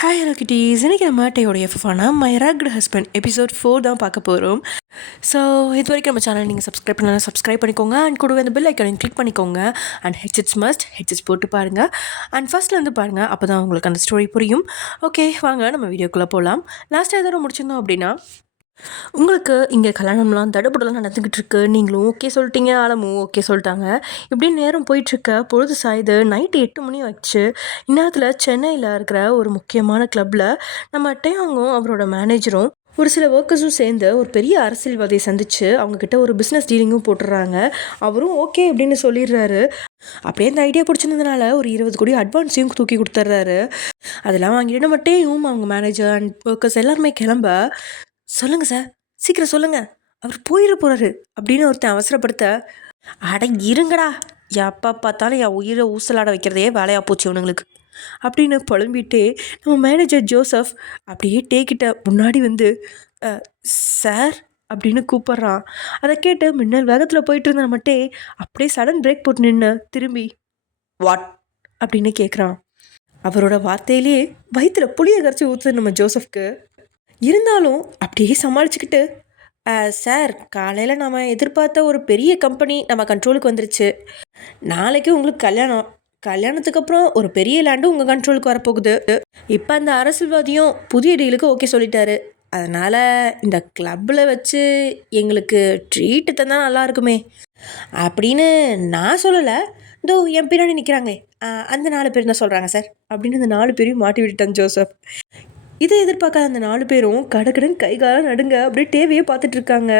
Hi hello kitties, இன்றைக்கி நம்ம டேயோட எஃப்எஃபான my rugged husband episode 4 தான் பார்க்க போகிறோம். ஸோ இது வரைக்கும் நம்ம சேனல் நீங்கள் சப்ஸ்கிரைப் பண்ணலாம், சப்ஸ்கிரைப் பண்ணிக்கோங்க. அண்ட் கூடவே அந்த பெல் ஐக்கானையும் கிளிக் பண்ணிக்கோங்க. அண்ட் ஹெட்செட்ஸ் மஸ்ட் ஹெட்செட்ஸ் போட்டு பாருங்கள். அண்ட் ஃபஸ்ட்லேருந்து பாருங்கள், அப்போ தான் உங்களுக்கு அந்த ஸ்டோரி புரியும். ஓகே, வாங்க நம்ம வீடியோக்குள்ளே போகலாம். லாஸ்ட்டாக எதோ முடிச்சிருந்தோம் அப்படின்னா, உங்களுக்கு இங்கே கல்யாணம்லாம் தடுப்படலாம் நடந்துக்கிட்டு இருக்கு. நீங்களும் ஓகே சொல்லிட்டீங்க, ஆலமும் ஓகே சொல்லிட்டாங்க. இப்படின்னு நேரம் போயிட்டுருக்க, பொழுது சாயுது, நைட்டு 8 மணி ஆச்சு. இந்நேரத்தில் சென்னையில் இருக்கிற ஒரு முக்கியமான கிளப்பில் நம்ம டேயாங்கும் அவரோட மேனேஜரும் ஒரு சில ஒர்க்கர்ஸும் சேர்ந்து ஒரு பெரிய அரசியல்வாதியை சந்தித்து அவங்கக்கிட்ட ஒரு பிஸ்னஸ் டீலிங்கும் போட்டுடுறாங்க. அவரும் ஓகே அப்படின்னு சொல்லிடுறாரு. அப்படியே இந்த ஐடியா பிடிச்சிருந்ததுனால ஒரு 20 கோடி அட்வான்ஸையும் தூக்கி கொடுத்துட்றாரு. அதெல்லாம் வாங்கிட்டு நம்ம டேயும் அவங்க மேனேஜர் அண்ட் ஒர்க்கர்ஸ் எல்லாருமே கிளம்ப, சொல்லுங்கள் சார், சீக்கிரம் சொல்லுங்கள், அவர் போயிட போகிறாரு அப்படின்னு ஒருத்தன் அவசரப்படுத்த, அட இருங்கடா, எப்போ பார்த்தாலும் என் உயிரை ஊசலாட வைக்கிறதே வேலையாக போச்சு இவனுங்களுக்கு அப்படின்னு புலம்பிட்டு நம்ம மேனேஜர் ஜோசப் அப்படியே டேக்கிட்ட முன்னாடி வந்து சார் அப்படின்னு கூப்பிட்றான். அதை கேட்டு மின்னல் வேகத்தில் போயிட்டு இருந்த நம்மட்டே அப்படியே சடன் பிரேக் போட்டு நின்று திரும்பி வாட் அப்படின்னு கேட்குறான். அவரோட வார்த்தையிலேயே வயிற்றுல புளியை கரைச்சி ஊற்றுது நம்ம ஜோசப்க்கு. இருந்தாலும் அப்படியே சமாளிச்சுக்கிட்டு, சார், காலையில் நம்ம எதிர்பார்த்த ஒரு பெரிய கம்பெனி நம்ம கண்ட்ரோலுக்கு வந்துருச்சு. நாளைக்கு உங்களுக்கு கல்யாணத்துக்கு அப்புறம் ஒரு பெரிய லேண்டும் உங்கள் கண்ட்ரோலுக்கு வரப்போகுது. இப்போ அந்த அரசியல்வாதியும் புதிய டீலுக்கு ஓகே சொல்லிட்டாரு. அதனால் இந்த கிளப்பில் வச்சு எங்களுக்கு ட்ரீட்டு தந்தால் நல்லா இருக்குமே அப்படின்னு நான் சொல்லலை. இதோ என் பின்னாடி நிற்கிறாங்களே, அந்த 4 பேர் தான் சொல்கிறாங்க சார் அப்படின்னு அந்த 4 பேரையும் மாட்டி விட்டுட்டான் ஜோசப். இதை எதிர்பார்க்காத அந்த 4 பேரும் கடகடன் கைகாலம் நடுங்க அப்படியே டேவையே பார்த்துட்டு இருக்காங்க.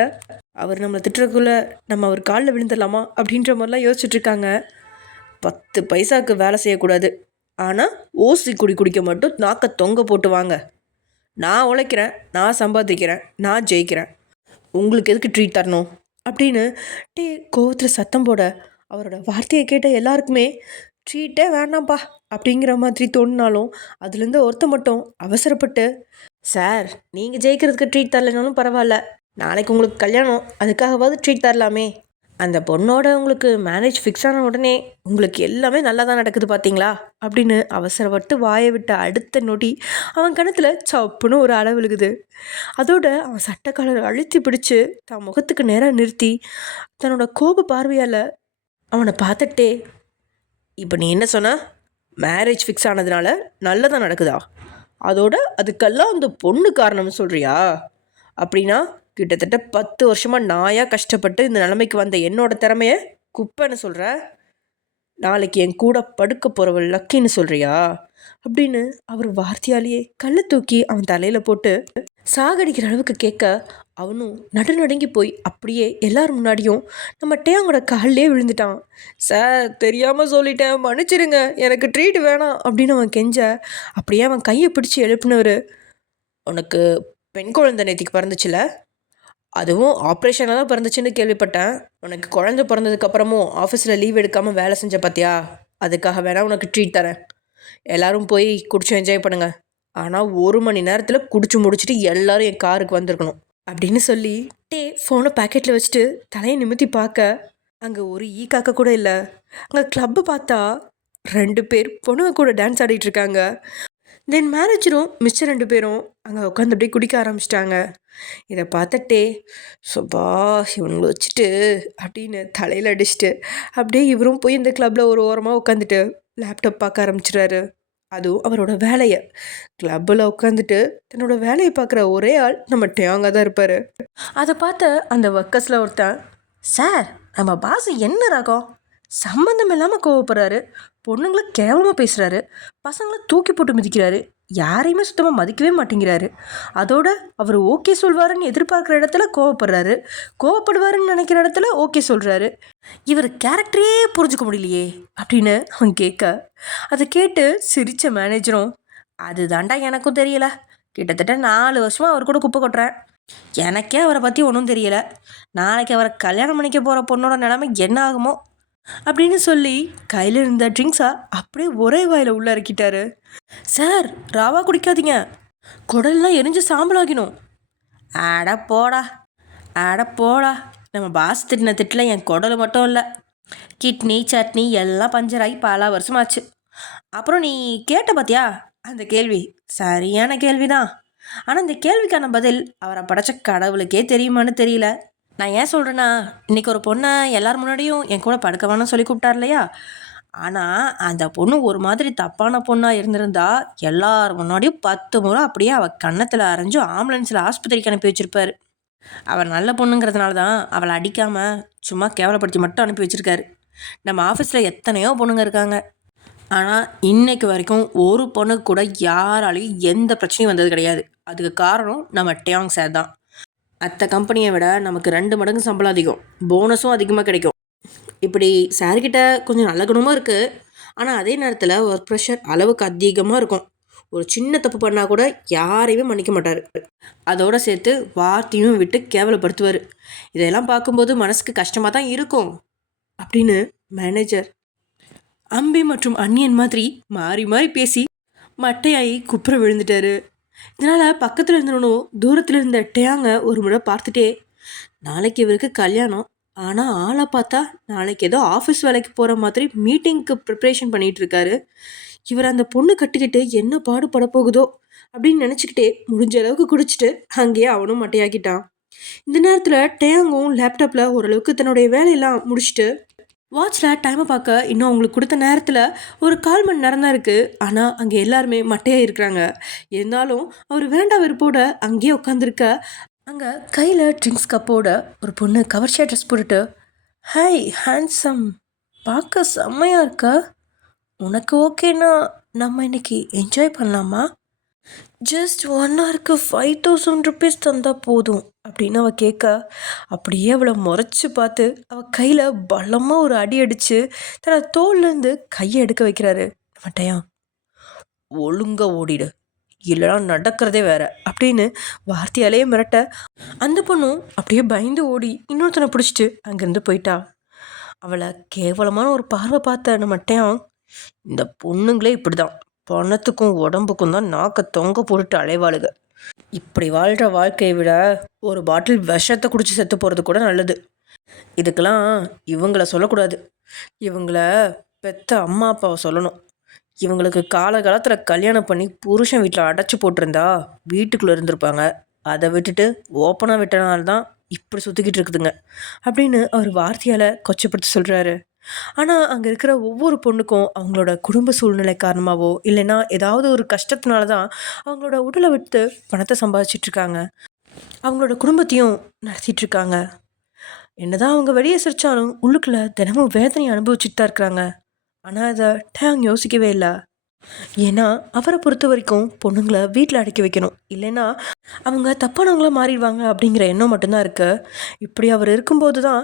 அவர் நம்மளை திட்டுறக்குள்ள நம்ம அவர் காலில் விழுந்துடலாமா அப்படின்ற மாதிரிலாம் யோசிச்சுட்டு இருக்காங்க. 10 பைசாவுக்கு வேலை செய்யக்கூடாது, ஆனால் ஓசி குடிக்க மட்டும் நாக்க தொங்க போட்டு வாங்க. நான் உழைக்கிறேன், நான் சம்பாதிக்கிறேன், நான் ஜெயிக்கிறேன், உங்களுக்கு எதுக்கு ட்ரீட் தரணும் அப்படின்னு கோவத்தில் சத்தம் போட, அவரோட வார்த்தையை கேட்ட எல்லாருக்குமே ட்ரீட்டே வேண்டாம்ப்பா அப்படிங்கிற மாதிரி தோணினாலும் அதுலேருந்து ஒருத்த மட்டும் அவசரப்பட்டு, சார், நீங்கள் ஜெயிக்கிறதுக்கு ட்ரீட் தரலைனாலும் பரவாயில்ல, நாளைக்கு உங்களுக்கு கல்யாணம், அதுக்காகவாவது ட்ரீட் தரலாமே. அந்த பொண்ணோட உங்களுக்கு மேரேஜ் ஃபிக்ஸ் ஆன உடனே உங்களுக்கு எல்லாமே நல்லா தான் நடக்குது பார்த்தீங்களா அப்படின்னு அவசரப்பட்டு வாயை விட்ட அடுத்த நொடி அவன் கணத்தில் சப்புன்னு ஒரு அலை விழுகுது. அதோட அவன் சட்டக்காலரை அழுத்தி பிடிச்சு தான் முகத்துக்கு நேராக நிறுத்தி தன்னோட கோப பார்வையால் அவனை பார்த்துட்டே, இப்போ நீ என்ன சொன்ன? மேரேஜ் ஃபிக்ஸ் ஆனதுனால நல்லதாக நடக்குதா? அதோட அதுக்கெல்லாம் அந்த பொண்ணு காரணம்னு சொல்கிறியா? அப்படின்னா கிட்டத்தட்ட 10 வருஷமாக நாயாக கஷ்டப்பட்டு இந்த நிலைமைக்கு வந்த என்னோட திறமைய குப்பைன்னு சொல்கிற? நாளைக்கு என் கூட படுக்க போகிறவள் லக்கின்னு சொல்கிறியா அப்படின்னு அவர் வார்த்தையாலேயே கல்லை தூக்கி அவன் தலையில் போட்டு சாகடிக்கிற அளவுக்கு கேட்க, அவனும் நடுநடுங்கி போய் அப்படியே எல்லாரும் முன்னாடியும் நம்ம டேயாங்கோட காலிலே விழுந்துட்டான். சார், தெரியாமல் சொல்லிட்டேன், மன்னிச்சிருங்க, எனக்கு ட்ரீட் வேணாம் அப்படின்னு அவன் கெஞ்ச, அப்படியே அவன் கையை பிடிச்சி எழுப்பினவர், உனக்கு பெண் குழந்தை நேத்திக்கு பிறந்துச்சுல, அதுவும் ஆப்ரேஷனில் தான் பிறந்துச்சுன்னு கேள்விப்பட்டேன். உனக்கு குழந்தை பிறந்ததுக்கப்புறமும் ஆஃபீஸில் லீவ் எடுக்காமல் வேலை செஞ்ச பார்த்தியா, அதுக்காக வேணால் உனக்கு ட்ரீட் தரேன். எல்லோரும் போய் குடிச்சு என்ஜாய் பண்ணுங்கள், ஆனால் 1 மணி நேரத்தில் குடிச்சு முடிச்சுட்டு எல்லோரும் என் காருக்கு வந்திருக்கணும் அப்படின்னு சொல்லி ஃபோனை பேக்கெட்டில் வச்சுட்டு தலையை நிமித்தி பார்க்க, அங்கே ஒரு காக்க கூட இல்லை. அங்கே கிளப்பு பார்த்தா 2 பேர் பொண்ணுங்க கூட டான்ஸ் ஆடிட்டு இருக்காங்க. தென் மேனேஜரும் மிச்சம் 2 பேரும் அங்கே உட்காந்து அப்படியே குடிக்க ஆரம்பிச்சிட்டாங்க. இதை பார்த்துட்டே, சுபா இவனுங்களை வச்சுட்டு அப்படின்னு தலையில் அடிச்சுட்டு அப்படியே இவரும் போய் இந்த கிளப்பில் ஒரு ஓரமாக உட்காந்துட்டு லேப்டாப் பார்க்க ஆரம்பிச்சிடுறாரு. அதுவும் அவரோட வேலையை கிளப்பில் உட்காந்துட்டு தன்னோட வேலையை பார்க்குற ஒரே ஆள் நம்ம டேயாங்காக தான் இருப்பார். அதை பார்த்த அந்த ஒர்க்கர்ஸில் ஒருத்தன், சார், நம்ம பாஸ் என்ன ரகம், சம்மந்தம் இல்லாமல் கோவப்படுறாரு, பொண்ணுங்களை கேவலமாக பேசுகிறாரு, பசங்களை தூக்கி போட்டு மிதிக்கிறாரு, யாரையுமே சுத்தமாக மதிக்கவே மாட்டேங்கிறாரு, அதோட அவர் ஓகே சொல்வாருன்னு எதிர்பார்க்குற இடத்துல கோவப்படுவாருன்னு நினைக்கிற இடத்துல ஓகே சொல்கிறாரு, இவர் கேரக்டரே புரிஞ்சுக்க முடியலையே அப்படின்னு அவன் கேட்க, அதை கேட்டு சிரித்த மேனேஜரும், அது தாண்டா எனக்கும் தெரியல, கிட்டத்தட்ட 4 வருஷமாக அவர் கூட குப்பை கொட்டுறேன், எனக்கே அவரை பற்றி ஒன்றும் தெரியலை, நாளைக்கு அவரை கல்யாணம் பண்ணிக்க போகிற பொண்ணோட நிலைமை என்ன ஆகுமோ அப்படின்னு சொல்லி கையில் இருந்த ட்ரிங்க்ஸை அப்படியே ஒரே வாயில் உள்ள இறக்கிட்டாரு. சார், ராவா குடிக்காதீங்க, குடல்லாம் எரிஞ்சு சாம்பலாகிடும். ஆட போடா, நம்ம பாஸ் திட்டின திட்டில் என் குடல் மட்டும் இல்லை, கிட்னி சட்னி எல்லாம் பஞ்சராகி பல வருஷமாச்சு. அப்புறம் நீ கேட்ட பார்த்தியா, அந்த கேள்வி சரியான கேள்விதான். ஆனால் இந்த கேள்விக்கான பதில் அவரை படைச்ச கடவுளுக்கே தெரியுமான்னு தெரியல. நான் ஏன் சொல்கிறேன்னா, இன்றைக்கி ஒரு பொண்ணை எல்லார் முன்னாடியும் என் கூட படுக்க வேணாம்னு சொல்லி கூப்பிட்டார் இல்லையா? ஆனால் அந்த பொண்ணு ஒரு மாதிரி தப்பான பொண்ணாக இருந்திருந்தா எல்லார் முன்னாடியும் 10 முறை அப்படியே அவள் கன்னத்தில் அரைஞ்சு ஆம்புலன்ஸில் ஆஸ்பத்திரிக்கு அனுப்பி வச்சிருப்பாரு. அவள் நல்ல பொண்ணுங்கிறதுனால தான் அவளை அடிக்காமல் சும்மா கேவலப்படுத்தி மட்டும் அனுப்பி வச்சிருக்காரு. நம்ம ஆஃபீஸில் எத்தனையோ பொண்ணுங்க இருக்காங்க. ஆனால் இன்னைக்கு வரைக்கும் ஒரு பொண்ணுக்கு கூட யாராலையும் எந்த பிரச்சனையும் வந்தது கிடையாது. அதுக்கு காரணம் நம்ம டேங் சார் தான். அத்த கம்பெனியை விட நமக்கு 2 மடங்கு சம்பளம் அதிகம், போனஸும் அதிகமாக கிடைக்கும். இப்படி சார்கிட்ட கொஞ்சம் நல்ல குணமும் இருக்குது. ஆனால் அதே நேரத்தில் ஒர்க் ப்ரெஷர் அளவுக்கு அதிகமாக இருக்கும். ஒரு சின்ன தப்பு பண்ணால் கூட யாரையுமே மன்னிக்க மாட்டார். அதோடு சேர்த்து வார்த்தையும் விட்டு கேவலப்படுத்துவார். இதெல்லாம் பார்க்கும்போது மனசுக்கு கஷ்டமாக தான் இருக்கும் அப்படின்னு மேனேஜர் அம்பி மற்றும் அன்னியன் மாதிரி மாறி மாறி பேசி மட்டையாகி குப்புற விழுந்துட்டாரு. இதனால் பக்கத்தில் இருந்தவனும் தூரத்தில் இருந்த டேங்க ஒரு முறை பார்த்துட்டே, நாளைக்கு இவருக்கு கல்யாணம், ஆனால் ஆளை பார்த்தா நாளைக்கு ஏதோ ஆஃபீஸ் வேலைக்கு போகிற மாதிரி மீட்டிங்க்கு ப்ரிப்ரேஷன் பண்ணிகிட்டு இருக்காரு. இவர் அந்த பொண்ணு கட்டிக்கிட்டு என்ன பாடுபட போகுதோ அப்படின்னு நினச்சிக்கிட்டே முடிஞ்ச அளவுக்கு குடிச்சிட்டு அங்கேயே அவனும் மட்டையாக்கிட்டான். இந்த நேரத்தில் டேங்கும் லேப்டாப்பில் ஓரளவுக்கு தன்னுடைய வேலையெல்லாம் முடிச்சுட்டு வாட்சில் டைமை பார்க்க இன்னும் அவங்களுக்கு கொடுத்த நேரத்தில் ஒரு 1/4 மணி நேரம் தான் இருக்குது. ஆனால் அங்கே எல்லாருமே மட்டையாக இருக்கிறாங்க. இருந்தாலும் அவர் வேண்டாம் வெறுப்போட அங்கேயே உட்காந்துருக்க, அங்கே கையில் ட்ரிங்க்ஸ் கப்போட ஒரு பொண்ணு கவர்ச்சியாக ட்ரெஸ் போட்டுட்டு, ஹாய் ஹேண்ட்ஸம், பார்க்க செம்மையாக இருக்கா, உனக்கு ஓகேன்னா நம்ம இன்னைக்கு என்ஜாய் பண்ணலாமா, ஜஸ்ட் 1 ஹவருக்கு 5000 ருபீஸ் தந்தால் போதும் அப்படின்னு அவள் கேட்க, அப்படியே அவளை முறைச்சி பார்த்து அவள் கையில் பலமாக ஒரு அடி அடித்து தன்னோட தோல்லேருந்து கையை எடுக்க வைக்கிறாரு. மட்டையா, ஒழுங்கா ஓடிடு, இல்லைனா நடக்கிறதே வேற அப்படின்னு வார்த்தையாலேயே மிரட்ட, அந்த பொண்ணும் அப்படியே பயந்து ஓடி இன்னொருத்தனை பிடிச்சிட்டு அங்கேருந்து போயிட்டா. அவளை கேவலமான ஒரு பார்வை பார்த்த நம்ம மட்டையான், இந்த பொண்ணுங்களே இப்படி தான், பணத்துக்கும் உடம்புக்கும் தான் நாக்க தொங்க போட்டுட்டு அலைவாளுக. இப்படி வாழ்கிற வாழ்க்கையை விட ஒரு பாட்டில் விஷத்தை குடிச்சு செத்து போகிறது கூட நல்லது. இதுக்கெல்லாம் இவங்கள சொல்லக்கூடாது, இவங்கள பெத்த அம்மா அப்பாவை சொல்லணும். இவங்களுக்கு காலகாலத்தில் கல்யாணம் பண்ணி புருஷன் வீட்டில் அடைச்சி போட்டிருந்தா வீட்டுக்குள்ளே இருந்திருப்பாங்க. அதை விட்டுட்டு ஓப்பனாக விட்டனால்தான் இப்படி சுற்றிக்கிட்டு இருக்குதுங்க அப்படின்னு அவர் வார்த்தையால் கொச்சப்படுத்தி சொல்கிறாரு. ஆனால் அங்கே இருக்கிற ஒவ்வொரு பொண்ணுக்கும் அவங்களோட குடும்ப சூழ்நிலை காரணமாகவோ இல்லைன்னா ஏதாவது ஒரு கஷ்டத்தினால தான் அவங்களோட உடலை விட்டு பணத்தை சம்பாதிச்சிட்ருக்காங்க, அவங்களோட குடும்பத்தையும் நடத்திட்டுருக்காங்க. என்னதான் அவங்க வெளியே சிரிச்சாலும் உள்ளுக்குள்ளே தினமும் வேதனையை அனுபவிச்சுட்டு தான் இருக்கிறாங்க. ஆனால் அதை டேங் யோசிக்கவே இல்லை. ஏன்னா அவரை பொறுத்த வரைக்கும் பொண்ணுங்களை வீட்டில் அடக்கி வைக்கணும், இல்லைன்னா அவங்க தப்பானவங்கள மாறிடுவாங்க அப்படிங்கிற எண்ணம் மட்டும்தான் இருக்குது. இப்படி அவர் இருக்கும்போது தான்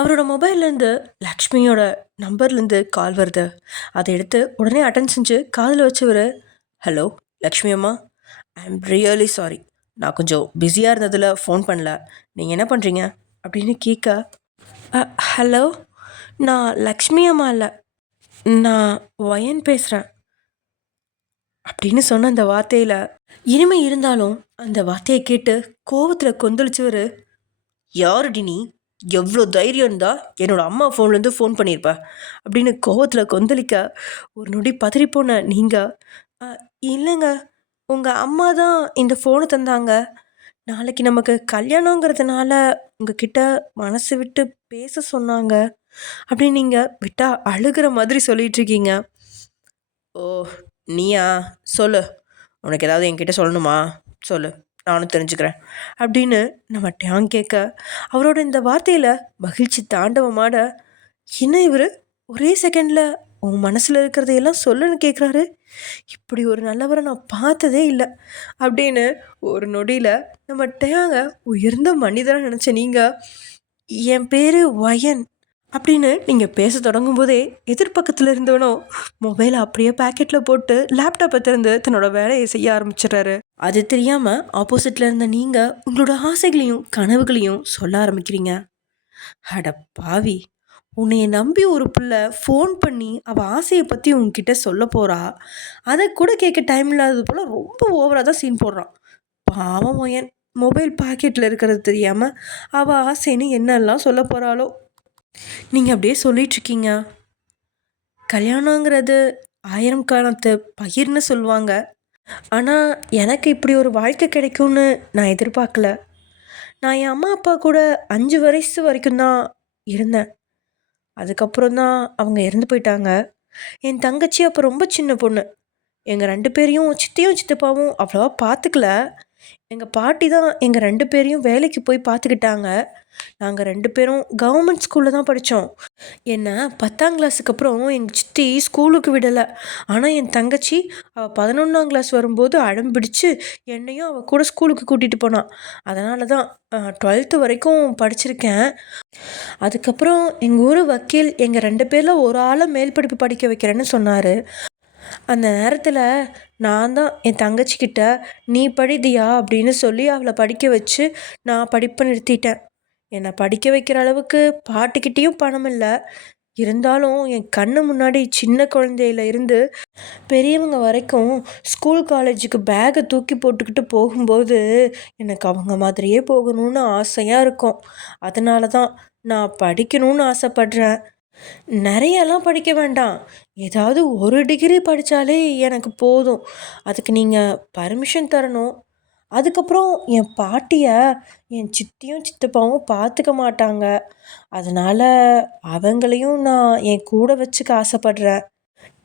அவரோட மொபைல்லேருந்து லக்ஷ்மியோட நம்பர்லேருந்து கால் வருது. அதை எடுத்து உடனே அட்டன் செஞ்சு காதில் வச்சவர், ஹலோ லக்ஷ்மி அம்மா, ஐ எம் ரியலி சாரி, நான் கொஞ்சம் பிஸியாக இருந்ததில் ஃபோன் பண்ணல, நீங்கள் என்ன பண்ணுறீங்க அப்படின்னு கேட்க, ஹலோ, நான் லக்ஷ்மி அம்மா இல்லை, நான் வயன் பேசுகிறேன் அப்படின்னு சொன்ன அந்த வார்த்தையில் இனிமை இருந்தாலும் அந்த வார்த்தையை கேட்டு கோவத்தில் கொந்தளிச்சவர், யாருடி நீ, எவ்வளோ தைரியம் இருந்தால் என்னோடய அம்மா ஃபோன்லேருந்து ஃபோன் பண்ணியிருப்ப அப்படின்னு கோவத்தில் கொந்தளிக்க, ஒரு நொடி பதறிப்போன நீங்கள், இல்லைங்க, உங்கள் அம்மா தான் இந்த ஃபோனை தந்தாங்க, நாளைக்கு நமக்கு கல்யாணங்கிறதுனால உங்ககிட்ட மனசு விட்டு பேச சொன்னாங்க அப்படின்னு நீங்கள் விட்டால் அழுகிற மாதிரி சொல்லிகிட்ருக்கீங்க. ஓ நீயா, சொல்லு, உனக்கு ஏதாவது என்கிட்ட சொல்லணுமா, சொல்லு, நானும் தெரிஞ்சுக்கிறேன் அப்படின்னு நம்ம டேங் கேட்க, அவரோட இந்த வார்த்தையில் மகிழ்ச்சி தாண்டவமாட, என்ன இவர் ஒரே செகண்டில் உன் மனசில் இருக்கிறதையெல்லாம் சொல்லுன்னு கேட்குறாரு, இப்படி ஒரு நல்லவரை நான் பார்த்ததே இல்லை அப்படின்னு ஒரு நொடியில் நம்ம டேங்க உயர்ந்த மனிதராக நினச்ச நீங்கள், என் பேர் வயன் அப்படின்னு நீங்கள் பேச தொடங்கும் போதே எதிர்பக்கத்தில் இருந்தவனோ மொபைலை அப்படியே பேக்கெட்டில் போட்டு லேப்டாப்பை திறந்து தன்னோட வேலையை செய்ய ஆரம்பிச்சிடுறாரு. அது தெரியாமல் ஆப்போசிட்டில் இருந்த நீங்கள் உங்களோட ஆசைகளையும் கனவுகளையும் சொல்ல ஆரம்பிக்கிறீங்க. அட பாவி, உன்னைய நம்பி ஒரு பிள்ளை ஃபோன் பண்ணி அவள் ஆசையை பற்றி உங்ககிட்ட சொல்ல போகிறா, அதை கூட கேட்க டைம் இல்லாதது போல் ரொம்ப ஓவராக தான் சீன் போடுறான். பாவம் மொயன், மொபைல் பாக்கெட்டில் இருக்கிறது தெரியாமல் அவள் ஆசைன்னு என்னெல்லாம் சொல்ல போகிறாளோ. நீங்கள் அப்படியே சொல்லிகிட்ருக்கீங்க, கல்யாணங்கிறது 1000 காலத்து பகிர்னு சொல்லுவாங்க, ஆனால் எனக்கு இப்படி ஒரு வாழ்க்கை கிடைக்கும்னு நான் எதிர்பார்க்கல. நான் என் அம்மா அப்பா கூட 5 வயசு வரைக்கும் தான் இருந்தேன். அதுக்கப்புறம் தான் அவங்க இறந்து போயிட்டாங்க. என் தங்கச்சி அப்போ ரொம்ப சின்ன பொண்ணு. எங்கள் 2 பேரையும் சித்தியும் சித்தப்பாவும் அவ்வளோவா பார்த்துக்கல. எங்கள் பாட்டி தான் எங்கள் 2 பேரையும் வேலைக்கு போய் பார்த்துக்கிட்டாங்க. நாங்கள் 2 பேரும் கவர்மெண்ட் ஸ்கூலில் தான் படித்தோம். என்னை 10ஆம் கிளாஸுக்கு அப்புறம் எங்கள் சித்தி ஸ்கூலுக்கு விடலை. ஆனால் என் தங்கச்சி அவள் 11ஆம் கிளாஸ் வரும்போது அடம் பிடிச்சு என்னையும் அவள் கூட ஸ்கூலுக்கு கூட்டிகிட்டு போனான். அதனால தான் 12th வரைக்கும் படிச்சிருக்கேன். அதுக்கப்புறம் எங்கள் ஊர் வக்கீல் எங்கள் 2 பேரில் ஒரு ஆளை மேல் படிப்பு படிக்க வைக்கிறேன்னு சொன்னார். அந்த நேரத்தில் நான் தான் என் தங்கச்சிக்கிட்ட நீ படிதியா அப்படின்னு சொல்லி அவளை படிக்க வச்சு நான் படிப்பை நிறுத்திட்டேன். என்னை படிக்க வைக்கிற அளவுக்கு பாட்டிக்கிட்டேயும் பணம் இல்லை. இருந்தாலும் என் கண்ணு முன்னாடி சின்ன குழந்தையில இருந்து பெரியவங்க வரைக்கும் ஸ்கூல் காலேஜுக்கு பேக்கை தூக்கி போட்டுக்கிட்டு போகும்போது எனக்கு அவங்க மாதிரியே போகணும்னு ஆசையாக இருக்கும். அதனால தான் நான் படிக்கணும்னு ஆசைப்படுறேன். நிறையெல்லாம் படிக்க வேண்டாம். ஏதாவது ஒரு டிகிரி படித்தாலே எனக்கு போதும். அதுக்கு நீங்கள் பர்மிஷன் தரணும். அதுக்கப்புறம் என் பாட்டியை என் சித்தியும் சித்தப்பாவும் பார்த்துக்க மாட்டாங்க. அதனால் அவங்களையும் நான் என் கூட வச்சுக்க ஆசைப்படுறேன்.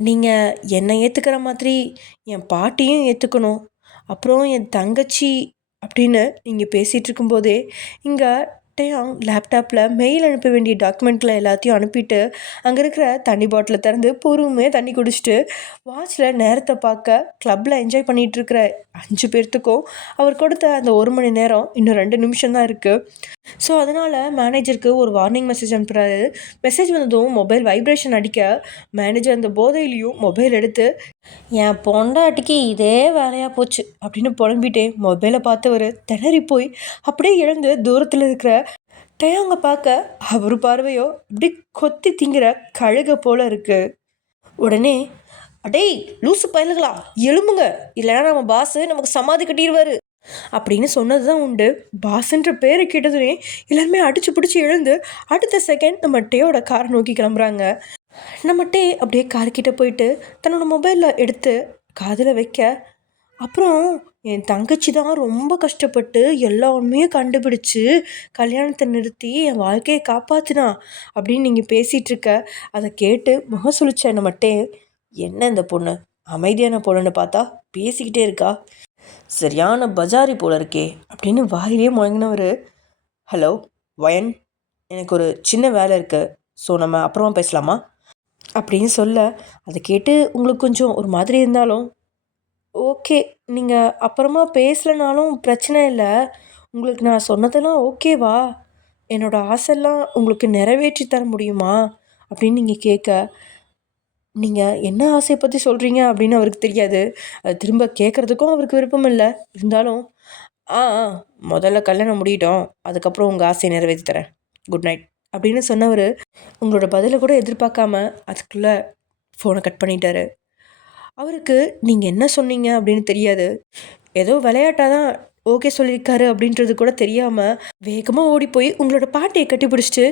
நீங்கள் என்னை ஏற்றுக்கிற மாதிரி என் பாட்டியும் ஏற்றுக்கணும். அப்புறம் என் தங்கச்சி அப்படின்னு நீங்கள் பேசிகிட்டு இருக்கும்போதே இங்கே டேயாங் லேப்டாப்பில் மெயில் அனுப்ப வேண்டிய டாக்குமெண்ட்டில் எல்லாத்தையும் அனுப்பிட்டு அங்கே இருக்கிற தண்ணி பாட்டிலை திறந்து பொறுமையாக தண்ணி குடிச்சிட்டு வாட்சில் நேரத்தை பார்க்க கிளப்பில் என்ஜாய் பண்ணிகிட்ருக்கிற 5 பேர்த்துக்கும் அவர் கொடுத்த அந்த 1 மணி நேரம் இன்னும் 2 நிமிஷம் தான் இருக்குது. ஸோ அதனால் மேனேஜருக்கு ஒரு வார்னிங் மெசேஜ் அனுப்புகிறாரு. மெசேஜ் வந்ததும் மொபைல் வைப்ரேஷன் அடிக்க மேனேஜர் அந்த போதையிலையும் மொபைல் எடுத்து என் பொண்டாட்டிக்கு இதே வேலையாக போச்சு அப்படின்னு புலம்பிட்டே மொபைலை பார்த்தவர் திணறி போய் அப்படியே இழந்து தூரத்தில் இருக்கிற டேயாங்க பார்க்க அவர் பார்வையோ அப்படி கொத்தி திங்கிற கழுக போல இருக்கு. உடனே அடேய் லூசு பயலுகளா எழும்புங்க, இல்லைன்னா நம்ம பாஸு நமக்கு சமாதி கட்டிடுவார் அப்படின்னு சொன்னது தான் உண்டு. பாஸ்ன்ற பேரை கேட்டதுனே எல்லாருமே அடிச்சு பிடிச்சி எழுந்து அடுத்த செகண்ட் நம்ம டேயோட காரை நோக்கி கிளம்புறாங்க. நம்ம டே அப்படியே கார்கிட்ட போயிட்டு தன்னோட மொபைலில் எடுத்து காதில் வைக்க, அப்புறம் என் தங்கச்சி தான் ரொம்ப கஷ்டப்பட்டு எல்லா உண்மையும் கண்டுபிடிச்சு கல்யாணத்தை நிறுத்தி என் வாழ்க்கையை காப்பாற்றினா அப்படின்னு நீங்கள் பேசிகிட்ருக்க அதை கேட்டு முகம் சுழிச்ச நம்ம டே, என்ன இந்த பொண்ணு அமைதியான பொண்ணுன்னு பார்த்தா பேசிக்கிட்டே இருக்கா, சரியான பஜாரி போல இருக்கே அப்படின்னு வாயிலே முழங்கினவர், ஹலோ வயன், எனக்கு ஒரு சின்ன வேலை இருக்குது, ஸோ நம்ம அப்புறமா பேசலாமா அப்படின்னு சொல்ல, அதை கேட்டு உங்களுக்கு கொஞ்சம் ஒரு மாதிரி இருந்தாலும் ஓகே, நீங்கள் அப்புறமா பேசலைனாலும் பிரச்சனை இல்லை, உங்களுக்கு நான் சொன்னதெல்லாம் ஓகேவா, என்னோடய ஆசைலாம் உங்களுக்கு நிறைவேற்றி தர முடியுமா அப்படின்னு நீங்கள் கேட்க, நீங்கள் என்ன ஆசையை பற்றி சொல்கிறீங்க அப்படின்னு அவருக்கு தெரியாது. அது திரும்ப கேட்குறதுக்கும் அவருக்கு விருப்பம் இல்லை. இருந்தாலும் ஆ ஆ முதல்ல கல்யாணம் முடியட்டும், அதுக்கப்புறம் உங்கள் ஆசையை நிறைவேற்றி தரேன், குட் நைட் அப்படின்னு சொன்னவர் உங்களோட பதிலை கூட எதிர்பார்க்காம அதுக்குள்ளே ஃபோனை கட் பண்ணிட்டாரு. அவருக்கு நீங்கள் என்ன சொன்னீங்க அப்படின்னு தெரியாது. ஏதோ விளையாட்டாக தான் ஓகே சொல்லியிருக்காரு அப்படின்றது கூட தெரியாமல் வேகமாக ஓடி போய் உங்களோட பாட்டியை கட்டி பிடிச்சிட்டு,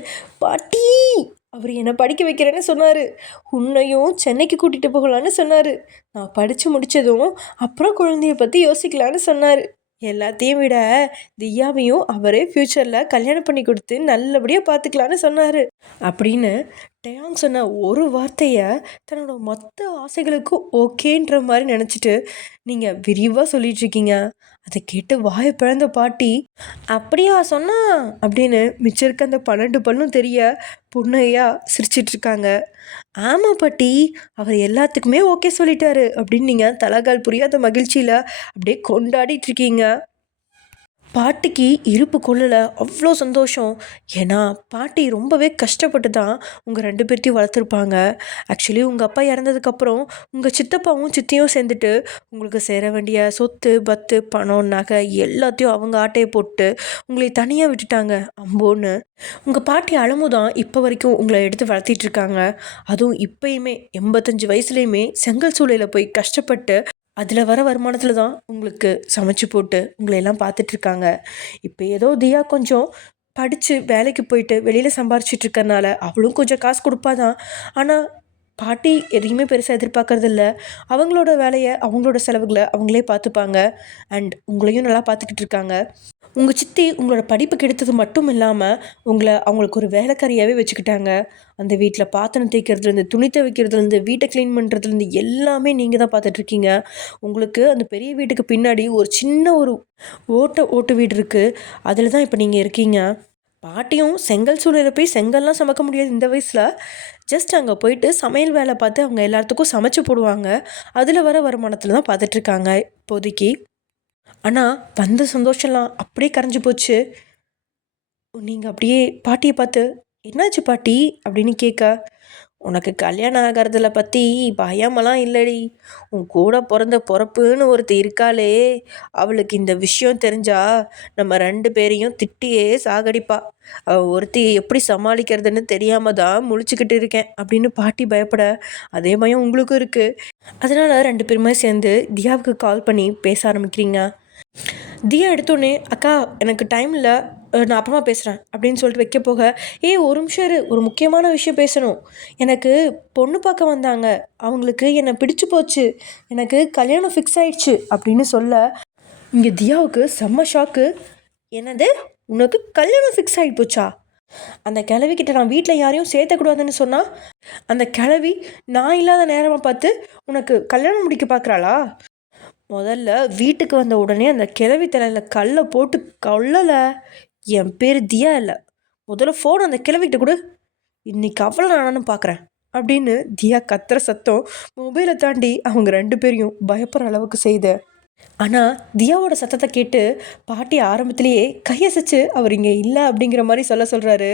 பாட்டி அவர் என்னை படிக்க வைக்கிறேன்னு சொன்னார், உன்னையும் சென்னைக்கு கூட்டிகிட்டு போகலான்னு சொன்னார், நான் படித்து முடித்ததும் அப்புறம் குழந்தைய பற்றி யோசிக்கலான்னு சொன்னார், எல்லாத்தையும் விட தியாவையும் அவரே ஃப்யூச்சரில் கல்யாணம் பண்ணி கொடுத்து நல்லபடியாக பார்த்துக்கலான்னு சொன்னார் அப்படின்னு டேயாங் சொன்ன ஒரு வார்த்தையை தன்னோட மொத்த ஆசைகளுக்கும் ஓகேன்ற மாதிரி நினச்சிட்டு நீங்கள் விரிவாக சொல்லிகிட்ருக்கீங்க. அதை கேட்டு வாயை பிளந்த பாட்டி, அப்படியா சொன்னா அப்படின்னு மிச்சம் இருக்க அந்த 12 பல்லும் தெரிய புன்னையா சிரிச்சிட்ருக்காங்க. ஆமாம் பாட்டி, அவர் எல்லாத்துக்குமே ஓகே சொல்லிட்டாரு அப்படின்னு நீங்கள் தலகால் புரியாத மகிழ்ச்சியில் அப்படியே கொண்டாடிட்டுருக்கீங்க. பாட்டிக்கு இருப்பு கொள்ளலை, அவ்வளோ சந்தோஷம். ஏன்னா பாட்டி ரொம்பவே கஷ்டப்பட்டு தான் உங்கள் 2 பேர்த்தையும் வளர்த்துருப்பாங்க. ஆக்சுவலி உங்கள் அப்பா இறந்ததுக்கப்புறம் உங்கள் சித்தப்பாவும் சித்தியும் சேர்ந்துட்டு உங்களுக்கு சேர வேண்டிய சொத்து பத்து பணம் நகை எல்லாத்தையும் அவங்க ஆட்டையை போட்டு உங்களை தனியாக விட்டுட்டாங்க அம்போன்னு. உங்கள் பாட்டி அழமுதான் இப்போ வரைக்கும் உங்களை எடுத்து வளர்த்திட்ருக்காங்க. அதுவும் இப்போயுமே 85 வயசுலேயுமே செங்கல் சூளையில் போய் கஷ்டப்பட்டு அதில் வர வருமானத்தில் தான் உங்களுக்கு சமைச்சு போட்டு உங்களை எல்லாம் பார்த்துட்ருக்காங்க. இப்போ ஏதோ தியா கொஞ்சம் படித்து வேலைக்கு போயிட்டு வெளியில் சம்பாரிச்சிட்ருக்கறனால அவளும் கொஞ்சம் காசு கொடுப்பா தான். ஆனால் பாட்டி எதையுமே பெருசாக எதிர்பார்க்கறதில்ல. அவங்களோட வேலையை, அவங்களோட செலவுகளை அவங்களே பார்த்துப்பாங்க. அண்ட் உங்களையும் நல்லா பார்த்துக்கிட்டு இருக்காங்க. உங்கள் சித்தி உங்களோட படிப்பு கெடுத்தது மட்டும் இல்லாமல் அவங்களுக்கு ஒரு வேலைக்காரியாகவே வச்சுக்கிட்டாங்க. அந்த வீட்டில் பாத்திரம் தேய்க்கிறதுலேருந்து, துணி துவைக்கிறதுலேருந்து, வீட்டை க்ளீன் பண்ணுறதுலேருந்து எல்லாமே நீங்கள் தான் பார்த்துட்ருக்கீங்க. உங்களுக்கு அந்த பெரிய வீட்டுக்கு பின்னாடி ஒரு சின்ன ஒரு ஓட்டு வீடு இருக்குது. அதில் தான் இப்போ நீங்கள் இருக்கீங்க. பாட்டியும் செங்கல் சூளையில் போய் செங்கல்லாம் சமைக்க முடியாது இந்த வயசில். ஜஸ்ட் அங்கே போயிட்டு சமையல் வேலை பார்த்து அவங்க எல்லாத்துக்கும் சமைச்சு போடுவாங்க. அதில் வர வருமானத்தில் தான் பார்த்துட்ருக்காங்க இப்போதைக்கு. ஆனால் வந்த சந்தோஷம்லாம் அப்படியே கரைஞ்சி போச்சு. நீங்கள் அப்படியே பாட்டியை பார்த்து, என்னாச்சு பாட்டி அப்படின்னு கேட்க, உனக்கு கல்யாணம் ஆகிறதுல பற்றி பயமெல்லாம் இல்லடி. உன் கூட பிறந்த பொறப்புன்னு ஒருத்தர் இருக்காளே, அவளுக்கு இந்த விஷயம் தெரிஞ்சா நம்ம 2 பேரையும் திட்டியே சாகடிப்பா. அவள் ஒருத்தியை எப்படி சமாளிக்கிறதுன்னு தெரியாம தான் முழிச்சுக்கிட்டு இருக்கேன் அப்படின்னு பாட்டி பயப்பட, அதே பயம் உங்களுக்கும் இருக்குது. அதனால் 2 பேருமே சேர்ந்து தியாவுக்கு கால் பண்ணி பேச ஆரம்பிக்கிறீங்க. தியா எடுத்தோடனே, அக்கா எனக்கு டைம் இல்லை, நான் அப்புறமா பேசுகிறேன் அப்படின்னு சொல்லிட்டு வைக்க போக, ஒரு நிமிஷம் இரு, ஒரு முக்கியமான விஷயம் பேசணும். எனக்கு பொண்ணு பார்க்க வந்தாங்க, அவங்களுக்கு என்னை பிடிச்சு போச்சு, எனக்கு கல்யாணம் ஃபிக்ஸ் ஆயிடுச்சு அப்படின்னு சொல்ல, இங்கே தியாவுக்கு செம்ம ஷாக்கு. என்னது, உனக்கு கல்யாணம் ஃபிக்ஸ் ஆகிட்டு போச்சா? அந்த கிழவிக்கிட்ட நான் வீட்டில் யாரையும் சேர்த்தக்கூடாதுன்னு சொன்னால் அந்த கிழவி நான் இல்லாத நேரமாக பார்த்து உனக்கு கல்யாணம் முடிக்க பார்க்குறாளா? முதல்ல வீட்டுக்கு வந்த உடனே அந்த கிழவி தலையில் கல்லை போட்டு கொல்லலை. என் பேர் தியா இல்லை, முதல்ல ஃபோன் அந்த கிழவிக்கிட்ட கொடு, இன்னைக்கு அவ்வளோ நானும் பார்க்குறேன் அப்படின்னு தியா கத்துற சத்தம் மொபைலை தாண்டி அவங்க 2 பேரையும் பயப்படுற அளவுக்கு செய்த. ஆனால் தியாவோட சத்தத்தை கேட்டு பாட்டி ஆரம்பத்திலேயே கையசைச்சு அவர் இங்கே இல்லை அப்படிங்கிற மாதிரி சொல்கிறாரு.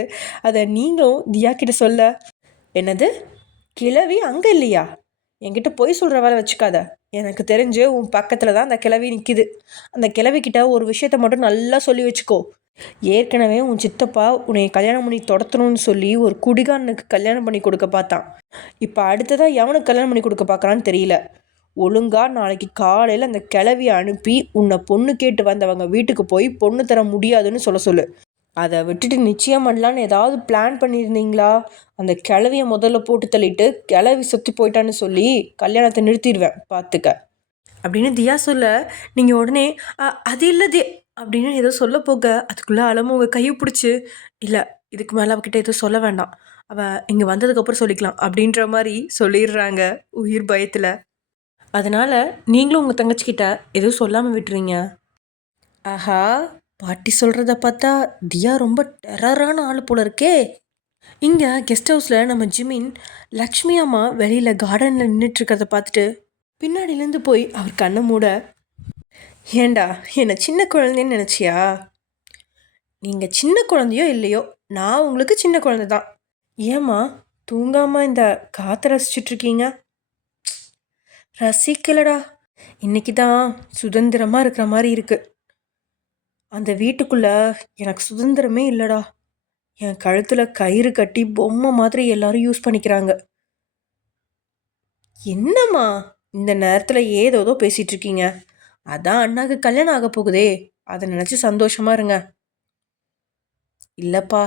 அதை நீங்களும் தியா கிட்ட சொல்ல, என்னது கிழவி அங்கே இல்லையா? என்கிட்ட பொய் சொல்கிற வேலை வச்சுக்காத. எனக்கு தெரிஞ்சு உன் பக்கத்தில் தான் அந்த கிழவி நிற்கிது. அந்த கிழவிக்கிட்ட ஒரு விஷயத்த மட்டும் நல்லா சொல்லி வச்சுக்கோ. ஏற்கனவே உன் சித்தப்பா உன்னை கல்யாணம் பண்ணி தொடத்தணும்னு சொல்லி ஒரு குடிகாரனுக்கு கல்யாணம் பண்ணி கொடுக்க பார்த்தான். இப்போ அடுத்ததாக எவனுக்கு கல்யாணம் பண்ணி கொடுக்க பார்க்குறான்னு தெரியல. ஒழுங்கா நாளைக்கு காலையில் அந்த கிழவியை அனுப்பி உன்னை பொண்ணு கேட்டு வந்தவங்க வீட்டுக்கு போய் பொண்ணு தர முடியாதுன்னு சொல்லு. அதை விட்டுட்டு நிச்சயம் பண்ணலான்னு ஏதாவது பிளான் பண்ணியிருந்தீங்களா? அந்த கிழவியை முதல்ல போட்டு தள்ளிட்டு கிழவி சுற்றி போயிட்டான்னு சொல்லி கல்யாணத்தை நிறுத்திடுவேன் பார்த்துக்க அப்படின்னு தியா சொல்ல, நீங்கள் உடனே அது இல்லதே அப்படின்னு ஏதோ சொல்ல போக, அதுக்குள்ளே அலமு உங்கள் கையை பிடிச்சி, இல்லை இதுக்கு மேலே அவகிட்ட எதுவும் சொல்ல வேண்டாம், அவள் இங்கே வந்ததுக்கப்புறம் சொல்லிக்கலாம் அப்படின்ற மாதிரி சொல்லிடுறாங்க உயிர் பயத்தில். அதனால் நீங்களும் உங்கள் தங்கச்சிக்கிட்ட எதுவும் சொல்லாமல் விட்டுறீங்க. ஆஹா, பாட்டி சொல்கிறத பார்த்தா தியா ரொம்ப டெரரான ஆள் போல இருக்கே. இங்கே கெஸ்ட் ஹவுஸில் நம்ம ஜிமின் லக்ஷ்மி அம்மா வெளியில் கார்டனில் நின்றுட்டுருக்கிறத பார்த்துட்டு பின்னாடியிலேருந்து போய் அவர் கண்ணை மூட, ஏண்டா என்னை சின்ன குழந்தைன்னு நினச்சியா? நீங்கள் சின்ன குழந்தையோ இல்லையோ, நான் உங்களுக்கு சின்ன குழந்தை தான். ஏம்மா தூங்காமல் இந்த காற்றை ரசிச்சுட்ருக்கீங்க? ரசிக்கலடா, இன்னைக்கு தான் சுதந்திரமாக இருக்கிற மாதிரி இருக்குது. அந்த வீட்டுக்குள்ளே எனக்கு சுதந்திரமே இல்லைடா. என் கழுத்தில் கயிறு கட்டி பொம்மை மாதிரி எல்லாரும் யூஸ் பண்ணிக்கிறாங்க. என்னம்மா இந்த நேரத்தில் ஏதோதோ பேசிகிட்டு இருக்கீங்க? அதான் அண்ணாக்கு கல்யாணம் ஆக போகுதே, அதை நினச்சி சந்தோஷமாக இருங்க. இல்லைப்பா,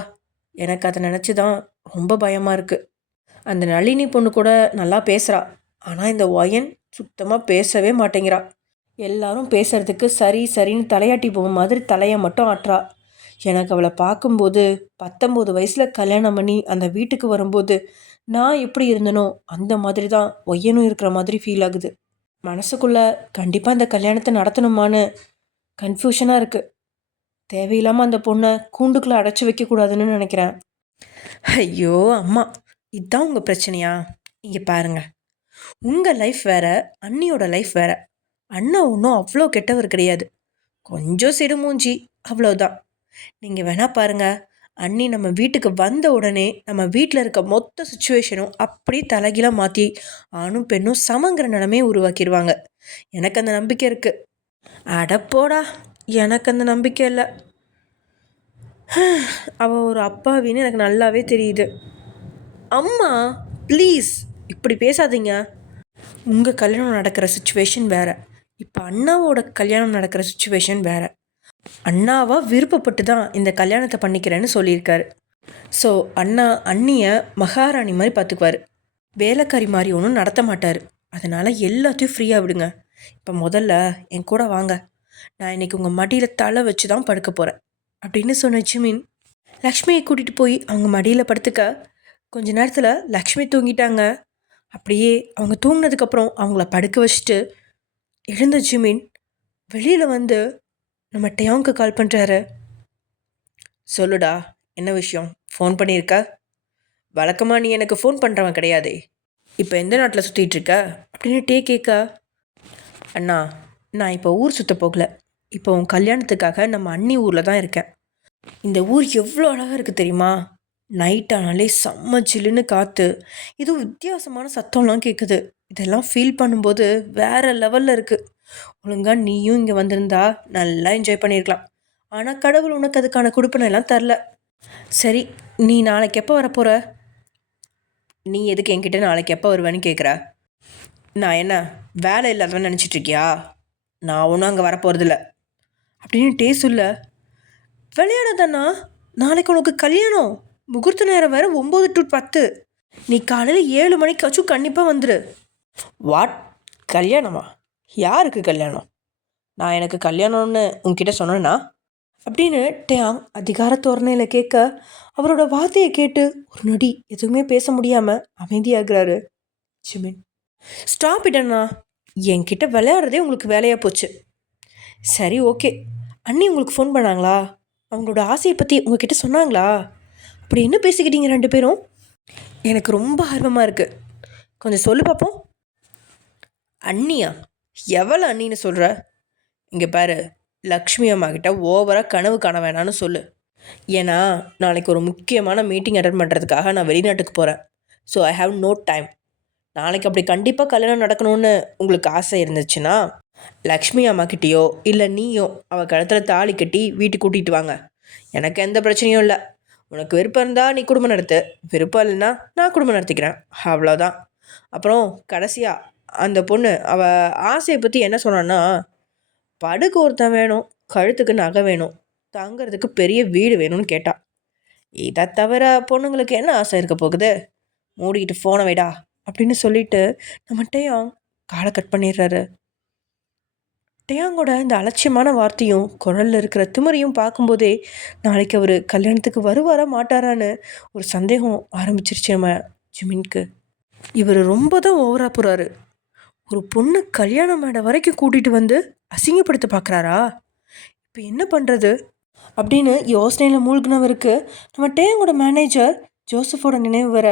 எனக்கு அதை நினச்சி தான் ரொம்ப பயமாக இருக்குது. அந்த நளினி பொண்ணு கூட நல்லா பேசுகிறா, ஆனால் இந்த ஒயன் சுத்தமாக பேசவே மாட்டேங்கிறா. எல்லாரும் பேசுறதுக்கு சரி சரின்னு தலையாட்டி போக மாதிரி தலையை மட்டும் ஆட்டுறா. எனக்கு அவளை பார்க்கும்போது 19 வயசில் கல்யாணம் பண்ணி அந்த வீட்டுக்கு வரும்போது நான் எப்படி இருந்தனோ அந்த மாதிரி தான் ஒய்யனும் இருக்கிற மாதிரி ஃபீல் ஆகுது. மனசுக்குள்ளே கண்டிப்பாக இந்த கல்யாணத்தை நடத்தணுமான்னு கன்ஃபியூஷனாக இருக்குது. தேவையில்லாமல் அந்த பொண்ணை கூண்டுக்குள்ளே அடைச்சி வைக்கக்கூடாதுன்னு நினைக்கிறேன். ஐயோ அம்மா, இதுதான் உங்கள் பிரச்சனையா? இங்கே பாருங்கள், உங்கள் லைஃப் வேறு, அண்ணியோட லைஃப் வேறு. அண்ணா ஒன்றும் அவ்வளோ கெட்டவர் கிடையாது, கொஞ்சம் சிடுமூஞ்சி, அவ்வளோதான். நீங்கள் வேணா பாருங்கள், அண்ணி நம்ம வீட்டுக்கு வந்த உடனே நம்ம வீட்டில் இருக்க மொத்த சுச்சுவேஷனும் அப்படியே தலைகீழாக மாற்றி ஆணும் பெண்ணும் சமங்கிற நிலைமையை உருவாக்கிடுவாங்க. எனக்கு அந்த நம்பிக்கை இருக்குது. அடப்போடா, எனக்கு அந்த நம்பிக்கை இல்லை. அவள் ஒரு அப்பாவின்னு எனக்கு நல்லாவே தெரியுது. அம்மா ப்ளீஸ் இப்படி பேசாதீங்க. உங்கள் கல்யாணம் நடக்கிற சுச்சுவேஷன் வேறு, இப்போ அண்ணாவோட கல்யாணம் நடக்கிற சுச்சுவேஷன் வேறு. அண்ணாவா விருப்பப்பட்டு தான் இந்த கல்யாணத்தை பண்ணிக்கிறேன்னு சொல்லியிருக்காரு. ஸோ அண்ணா அண்ணியை மகாராணி மாதிரி பார்த்துக்குவார். வேலைக்காரி மாதிரி ஒன்றும் நடத்த மாட்டார். அதனால் எல்லாத்தையும் ஃப்ரீயாக விடுங்க. இப்போ முதல்ல என் கூட வாங்க. நான் இன்றைக்கி உங்கள் மடியில் தலை வச்சு தான் படுக்க போகிறேன் அப்படின்னு சொன்ன ஜிமின் லக்ஷ்மியை கூட்டிகிட்டு போய் அவங்க மடியில் படுத்துக்க கொஞ்ச நேரத்தில் லக்ஷ்மி தூங்கிட்டாங்க. அப்படியே அவங்க தூங்கினதுக்கப்புறம் அவங்கள படுக்க வச்சுட்டு எழுந்த ஜிமின் வெளியில் வந்து நம்ம டேயாங்க்கு கால் பண்ணுறாரு. சொல்லுடா, என்ன விஷயம்? ஃபோன் பண்ணியிருக்க? வழக்கமாக நீ எனக்கு ஃபோன் பண்ணுறவன் கிடையாதே, இப்போ எந்த நாட்டில் சுற்றிட்டு இருக்க அப்படின்னு டே கேட்க, அண்ணா நான் இப்போ ஊர் சுற்ற போகல, இப்போ உன் கல்யாணத்துக்காக நம்ம அண்ணி ஊரில் தான் இருக்கேன். இந்த ஊர் எவ்வளோ அழகாக இருக்குது தெரியுமா? நைட் ஆனாலே செம்ம ஜில்லுன்னு காற்று, இதுவும் வித்தியாசமான சத்தம்லாம் கேட்குது. இதெல்லாம் ஃபீல் பண்ணும்போது வேறு லெவலில் இருக்குது. ஒழுங்காக நீயும் இங்கே வந்திருந்தா நல்லா என்ஜாய் பண்ணியிருக்கலாம். ஆனால் கடவுள் உனக்கு அதுக்கான கொடுப்பனை எல்லாம் தரல. சரி, நீ நாளைக்கு எப்போ வரப்போகிற? நீ எதுக்கு என்கிட்ட நாளைக்கு எப்போ வருவேன்னு கேட்குற? நான் என்ன வேலை இல்லாதவன்னு நினச்சிட்ருக்கியா? நான் ஒன்றும் அங்கே வரப்போகிறதில்ல அப்படின்னு டே சொல்ல, விளையாடாதண்ணா, நாளைக்கு உனக்கு கல்யாணம். முகூர்த்த நேரம் வேறு 9 to 10. நீ காலையில் 7 மணிக்காச்சும் கண்டிப்பாக வந்துடு. வாட்? கல்யாணமா? யாருக்கு கல்யாணம்? நான் எனக்கு கல்யாணம்னு உன்கிட்ட சொன்னேன்னா அப்படின்னு டேயாங் அதிகார தோரணையில் கேட்க, அவரோட வார்த்தையை கேட்டு ஒரு நொடி எதுவுமே பேச முடியாமல் அமைதியாகிறாரு ஜிமின். ஸ்டாப் இடண்ணா, என்கிட்ட விளையாடுறதே உங்களுக்கு வேலையாக போச்சு. சரி, ஓகே. அண்ணி உங்களுக்கு ஃபோன் பண்ணாங்களா? அவங்களோட ஆசையை பற்றி உங்ககிட்ட சொன்னாங்களா? அப்படி என்ன பேசிக்கிட்டீங்க ரெண்டு பேரும்? எனக்கு ரொம்ப ஆர்வமாக இருக்குது, கொஞ்சம் சொல்லு பார்ப்போம். அண்ணியா? எவ்வளோ அண்ணின்னு சொல்கிற? இங்கே பாரு, லக்ஷ்மி அம்மா கிட்ட ஓவராக கனவு காண வேணான்னு சொல்லு. ஏன்னா நாளைக்கு ஒரு முக்கியமான மீட்டிங் அட்டன் பண்ணுறதுக்காக நான் வெளிநாட்டுக்கு போகிறேன். So I have no time. நாளைக்கு அப்படி கண்டிப்பாக கல்யாணம் நடக்கணும்னு உங்களுக்கு ஆசை இருந்துச்சுன்னா லக்ஷ்மி அம்மாக்கிட்டேயோ இல்லை நீயோ அவள் கழுத்தில் தாலி கட்டி வீட்டுக்கு கூட்டிகிட்டு வாங்க. எனக்கு எந்த பிரச்சனையும் இல்லை. உனக்கு விருப்பம் இருந்தால் நீ குடும்பம் நடத்து, விருப்பம் இல்லைன்னா நான் குடும்பம் நடத்திக்கிறேன், அவ்வளோதான். அப்புறம் கடைசியாக அந்த பொண்ணு அவள் ஆசையை பற்றி என்ன சொன்னான்னா, படுக்க ஒருத்தன் வேணும், கழுத்துக்கு நகை வேணும், தங்கிறதுக்கு பெரிய வீடு வேணும்னு கேட்டான். இதை தவிர பொண்ணுங்களுக்கு என்ன ஆசை இருக்க போகுது? மூடிக்கிட்டு ஃபோனை வைடா அப்படின்னு சொல்லிட்டு நம்ம டேயாங் காலை கட் பண்ணிடுறாரு. டேயாங்கோட இந்த அலட்சியமான வார்த்தையும் குரலில் இருக்கிற திமிரையும் பார்க்கும்போதே நாளைக்கு அவர் கல்யாணத்துக்கு வருவாரா மாட்டாரான்னு ஒரு சந்தேகம் ஆரம்பிச்சிருச்சு நம்ம ஜிமின்க்கு. இவர் ரொம்ப தான் ஓவராக போகிறாரு. ஒரு பொண்ணு கல்யாண மேடை வரைக்கும் கூட்டிகிட்டு வந்து அசிங்கப்படுத்த பார்க்குறாரா? இப்போ என்ன பண்ணுறது அப்படின்னு யோசனையில் மூழ்கினவருக்கு நம்ம டேயாங்கோட மேனேஜர் ஜோசஃபோட நினைவு வர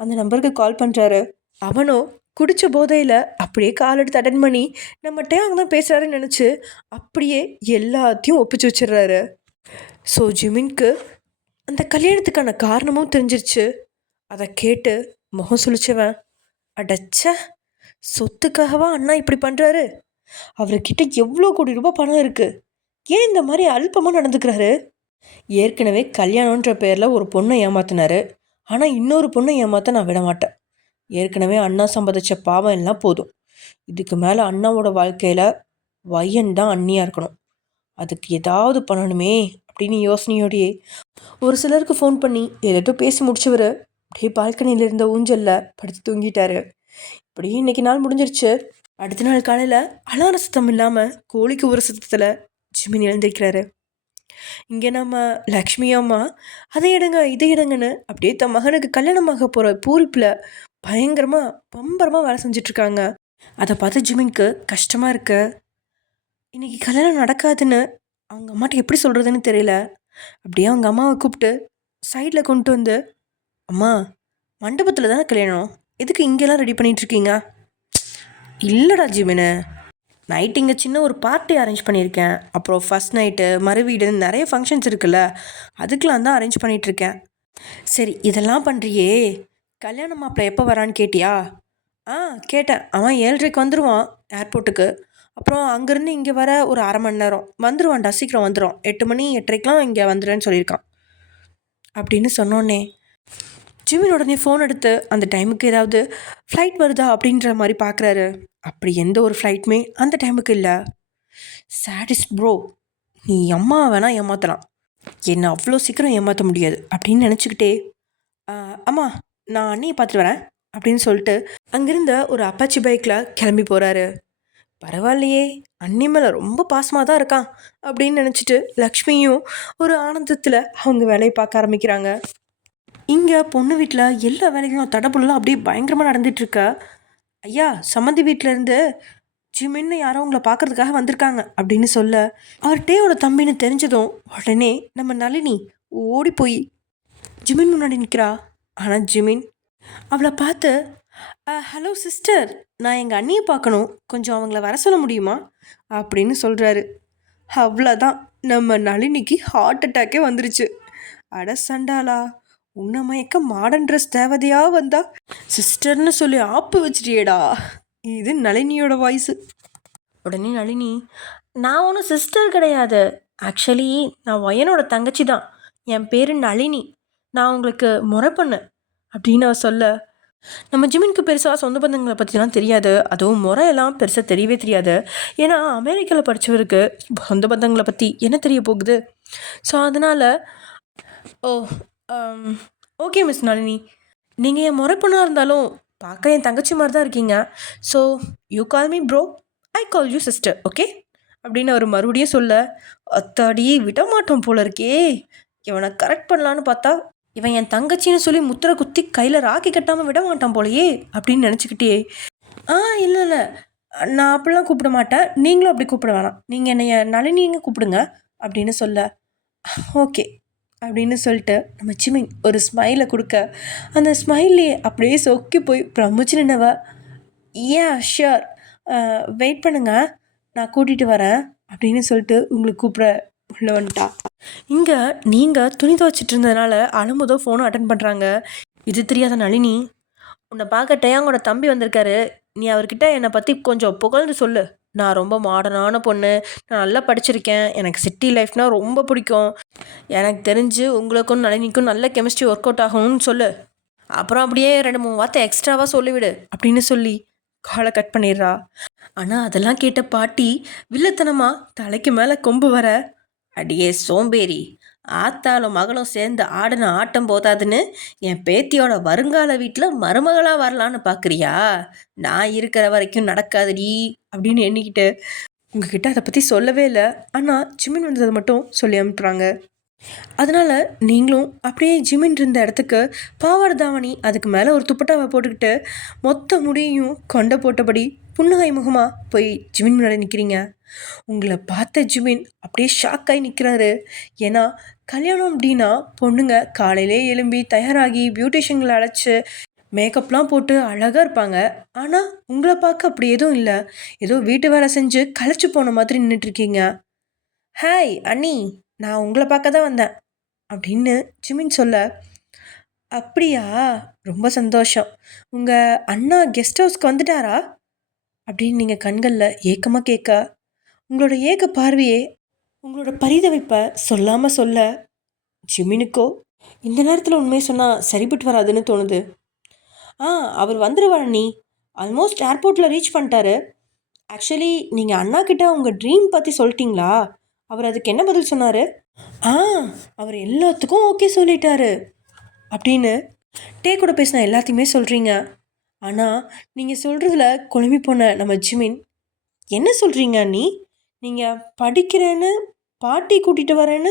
அந்த நம்பருக்கு கால் பண்ணுறாரு. அவனும் குடித்த போதையில் அப்படியே கால் எடுத்து அட்டன் பண்ணி நம்ம டேயாங் தான் பேசுகிறாருன்னு நினச்சி அப்படியே எல்லாத்தையும் ஒப்பிச்சு வச்சிடுறாரு. ஸோ ஜிமின்க்கு அந்த கல்யாணத்துக்கான காரணமும் தெரிஞ்சிருச்சு. அதை கேட்டு முகம் சுழிச்சவன், அடச்ச, சொத்துக்காகவா அண்ணா இப்படி பண்ணுறாரு? அவர்கிட்ட எவ்வளோ கோடி ரூபாய் பணம் இருக்குது, ஏன் இந்த மாதிரி அல்பமாக நடந்துக்கிறாரு? ஏற்கனவே கல்யாணன்ற பேரில் ஒரு பொண்ணை ஏமாத்தினாரு, ஆனால் இன்னொரு பொண்ணை ஏமாற்ற நான் விட மாட்டேன். ஏற்கனவே அண்ணா சம்பாதிச்ச பாவம் எல்லாம் போதும். இதுக்கு மேலே அண்ணாவோட வாழ்க்கையில் வையன் தான் அண்ணியாக இருக்கணும். அதுக்கு ஏதாவது பண்ணணுமே அப்படின்னு யோசனையோடையே ஒரு சிலருக்கு ஃபோன் பண்ணி ஏதோ பேசி முடிச்சவர் அப்படியே பால்கனியில் இருந்த ஊஞ்சலில் படுத்து தூங்கிட்டாரு. இப்படியே இன்றைக்கி நாள் முடிஞ்சிருச்சு. அடுத்த நாள் காலையில் அலார சத்தம் இல்லாமல் கோழிக்கு ஒரு சத்தத்தில் ஜிமின் எழுந்திருக்கிறாரு. இங்கே நம்ம லக்ஷ்மி அம்மா அதை எடுங்க இதை எடுங்கன்னு அப்படியே தன் மகனுக்கு கல்யாணமாக போகிற பூரிப்பில் பயங்கரமாக பம்பரமாக வேலை செஞ்சிட்ருக்காங்க. அதை பார்த்து ஜிமின்க்கு கஷ்டமாக இருக்கு. இன்றைக்கி கல்யாணம் நடக்காதுன்னு அவங்க அம்மாட்ட எப்படி சொல்கிறதுன்னு தெரியல. அப்படியே அவங்க அம்மாவை கூப்பிட்டு சைடில் கொண்டு வந்து, அம்மா மண்டபத்தில் தானே கல்யாணம், எதுக்கு இங்கெல்லாம் ரெடி பண்ணிகிட்ருக்கீங்க? இல்லைடா ஜிமினு, நைட் இங்கே சின்ன ஒரு பார்ட்டி அரேஞ்ச் பண்ணியிருக்கேன், அப்புறம் ஃபஸ்ட் நைட்டு மறுவீடுன்னு நிறைய ஃபங்க்ஷன்ஸ் இருக்குல்ல, அதுக்கெலாம் தான் அரேஞ்ச் பண்ணிகிட்ருக்கேன். சரி, இதெல்லாம் பண்ணுறியே, கல்யாண மாப்பிள்ளை எப்போ வரான்னு கேட்டியா? கேட்டேன். அவன் 7:30 வந்துடுவான் ஏர்போர்ட்டுக்கு. அப்புறம் அங்கேருந்து இங்கே வர ஒரு அரை மணி நேரம் வந்துடுவான்டா, சீக்கிரம் வந்துடும். 8 மணி 8:30க்கெலாம் இங்கே வந்துடுறேன்னு சொல்லியிருக்கான் அப்படின்னு சொன்னோன்னே ஜிமின் உடனே ஃபோன் எடுத்து அந்த டைமுக்கு ஏதாவது ஃப்ளைட் வருதா அப்படின்ற மாதிரி பார்க்குறாரு. அப்படி எந்த ஒரு ஃப்ளைட்டுமே அந்த டைமுக்கு இல்லை. சாடிஸ் ப்ரோ, நீ அம்மா வேணால் ஏமாற்றலாம், என்னை அவ்வளோ சீக்கிரம் ஏமாற்ற முடியாது அப்படின்னு நினச்சிக்கிட்டே, அம்மா நான் அண்ணியை பார்த்துட்டு வரேன் அப்படின்னு சொல்லிட்டு அங்கிருந்த ஒரு அப்பாச்சி பைக்கில் கிளம்பி போகிறாரு. பரவாயில்லையே, அண்ணி மேலே ரொம்ப பாசமாக தான் இருக்கான் அப்படின்னு நினச்சிட்டு லக்ஷ்மியும் ஒரு ஆனந்தத்தில் அவங்க வேலையை பார்க்க ஆரம்பிக்கிறாங்க. இங்கே பொண்ணு வீட்டில் எல்லா வேலைகளும் தடபுடலாம் அப்படியே பயங்கரமாக நடந்துட்டுருக்க. ஐயா, சம்மந்தி வீட்டிலேருந்து ஜிமின்னு யாரோ உங்களை பார்க்கறதுக்காக வந்திருக்காங்க அப்படின்னு சொல்ல, அவர் டேயோட தம்பின்னு தெரிஞ்சதும் உடனே நம்ம நளினி ஓடி போய் ஜிமின் முன்னாடி நிற்கிறா. ஆனால் ஜிமின் அவளை பார்த்து, ஹலோ சிஸ்டர், நான் எங்கள் அண்ணியை பார்க்கணும், கொஞ்சம் அவங்கள வர சொல்ல முடியுமா அப்படின்னு சொல்கிறாரு. அவ்வளோதான், நம்ம நளினிக்கு ஹார்ட் அட்டாக்கே வந்துருச்சு. அட சண்டாளா, உன்னை மயக்க மாடர்ன் ட்ரெஸ் தேவதையா வந்தா சிஸ்டர்னு சொல்லி ஆப்பு வச்சிட்டியேடா. இது நளினியோட வாய்ஸு. உடனே நளினி, நான் ஒன்றும் சிஸ்டர் கிடையாது, ஆக்சுவலி நான் ஒயனோட தங்கச்சி தான், என் பேர் நளினி, நான் உங்களுக்கு முறை பண்ணேன் அப்படின்னு அவ சொல்ல, நம்ம ஜிமினுக்கு பெருசாக சொந்த பந்தங்களை பற்றிலாம் தெரியாது, அதுவும் முறையெல்லாம் பெருசாக தெரியவே தெரியாது. ஏன்னா அமெரிக்காவில் படித்தவருக்கு சொந்த பந்தங்களை பற்றி என்ன தெரிய போகுது. ஸோ அதனால், ஓ ஓகே மிஸ் நளினி, நீங்கள் என் முறை பொண்ணாக இருந்தாலும் பார்க்க என் தங்கச்சி மாதிரி தான் இருக்கீங்க. So you call me bro, I call you sister, okay அப்படின்னு அவர் மறுபடியும் சொல்ல, அத்தாடி விட மாட்டோம் போல இருக்கே, இவனை கரெக்ட் பண்ணலான்னு பார்த்தா இவன் என் தங்கச்சின்னு சொல்லி முத்திரை குத்தி கையில் ராக்கி கட்டாமல் விட மாட்டான் போலையே அப்படின்னு நினச்சிக்கிட்டே, இல்லை இல்லை, நான் அப்படிலாம் கூப்பிட மாட்டேன், நீங்களும் அப்படி கூப்பிட வேணாம், நீங்கள் என்னைய நளினிங்க கூப்பிடுங்க அப்படின்னு சொல்ல, ஓகே அப்படின்னு சொல்லிட்டு நம்ம ஜிமின் ஒரு ஸ்மைலை கொடுக்க, அந்த ஸ்மைல்லே அப்படியே சொக்கி போய் பிரமிச்சு நின்னவ, ஏன் ஷியோர், வெயிட் பண்ணுங்க, நான் கூட்டிகிட்டு வரேன் அப்படின்னு சொல்லிட்டு உங்களுக்கு கூப்பிட உள்ள வந்துட்டா. இங்கே நீங்கள் துணி துவைச்சிட்டு இருந்ததுனால அழும்போதோ ஃபோனும் அட்டன் பண்ணுறாங்க. இது தெரியாத நளினி, உன்னை பார்க்க டேயாங்கோட தம்பி வந்திருக்காரு, நீ அவர்கிட்ட என்னை பற்றி கொஞ்சம் புகழ்ந்து சொல்லு, நான் ரொம்ப மாடர்னான பொண்ணு, நான் நல்லா படிச்சிருக்கேன், எனக்கு சிட்டி லைஃப்னால் ரொம்ப பிடிக்கும், எனக்கு தெரிஞ்சு உங்களுக்கும் நளினிக்கும் நல்ல கெமிஸ்ட்ரி ஒர்க் அவுட் ஆகணும்னு சொல்லு, அப்புறம் அப்படியே 2-3 வார்த்தை எக்ஸ்ட்ராவாக சொல்லிவிடு அப்படின்னு சொல்லி காலை கட் பண்ணிடுறா. ஆனால் அதெல்லாம் கேட்ட பாட்டி வில்லத்தனமாக தலைக்கு மேலே கொம்பு வர, அடியே சோம்பேறி, ஆத்தாலும் மகளும் சேர்ந்து ஆடின ஆட்டம் போதாதுன்னு என் பேத்தியோட வருங்கால வீட்டில் மருமகளாக வரலான்னு பார்க்குறியா, நான் இருக்கிற வரைக்கும் நடக்காதுடி அப்படின்னு எண்ணிக்கிட்டு உங்ககிட்ட அதை பற்றி சொல்லவே இல்லை, ஆனால் ஜிமின் வந்ததை மட்டும் சொல்லி அனுப்புகிறாங்க. அதனால் நீங்களும் அப்படியே ஜிமின் இருந்த இடத்துக்கு பாவாடை தாவணி, அதுக்கு மேலே ஒரு துப்பட்டாவை போட்டுக்கிட்டு மொத்த முடியையும் கொண்ட போட்டபடி புன்னகை முகமாக போய் ஜிமின் முன்னாடி நிற்கிறீங்க. உங்களை பார்த்த ஜிமின் அப்படியே ஷாக்காகி நிற்கிறாரு. ஏன்னா கல்யாணம் அப்படின்னா பொண்ணுங்க காலையிலே எழும்பி தயாராகி பியூட்டிஷியன்களை அழைச்சி மேக்கப்லாம் போட்டு அழகாக இருப்பாங்க. ஆனால் உங்களை பார்க்க அப்படி எதுவும் இல்லை, ஏதோ வீட்டு வேலை செஞ்சு களைச்சி போன மாதிரி நின்றுட்டுருக்கீங்க. ஹாய் அண்ணி, நான் உங்களை பார்க்க தான் வந்தேன் அப்படின்னு ஜிமின் சொல்ல, அப்படியா, ரொம்ப சந்தோஷம், உங்கள் அண்ணா கெஸ்ட் ஹவுஸ்க்கு வந்துட்டாரா அப்படின்னு நீங்கள் கண்களில் ஏக்கமாக கேட்க, உங்களோட ஏக பார்வையே உங்களோட பரிதவிப்பை சொல்லாமல் சொல்ல, ஜிமினுக்கோ இந்த நேரத்தில் உண்மையை சொன்னால் சரிப்பட்டு வராதுன்னு தோணுது. அவர் வந்துடுவார் அண்ணி, ஆல்மோஸ்ட் ஏர்போர்ட்டில் ரீச் பண்ணிட்டாரு. ஆக்சுவலி நீங்கள் அண்ணா கிட்ட உங்கள் ட்ரீம் பற்றி சொல்லிட்டீங்களா, அவர் அதுக்கு என்ன பதில் சொன்னார்? அவர் எல்லாத்துக்கும் ஓகே சொல்லிட்டாரு அப்படின்னு டே கூட பேசின எல்லாத்தையுமே சொல்கிறீங்க. ஆனால் நீங்கள் சொல்கிறதுல குழம்பி போன நம்ம ஜிமின், என்ன சொல்கிறீங்க அண்ணி, நீங்கள் படிக்கிறேன்னு பாட்டி கூட்டிகிட்டு வரேன்னு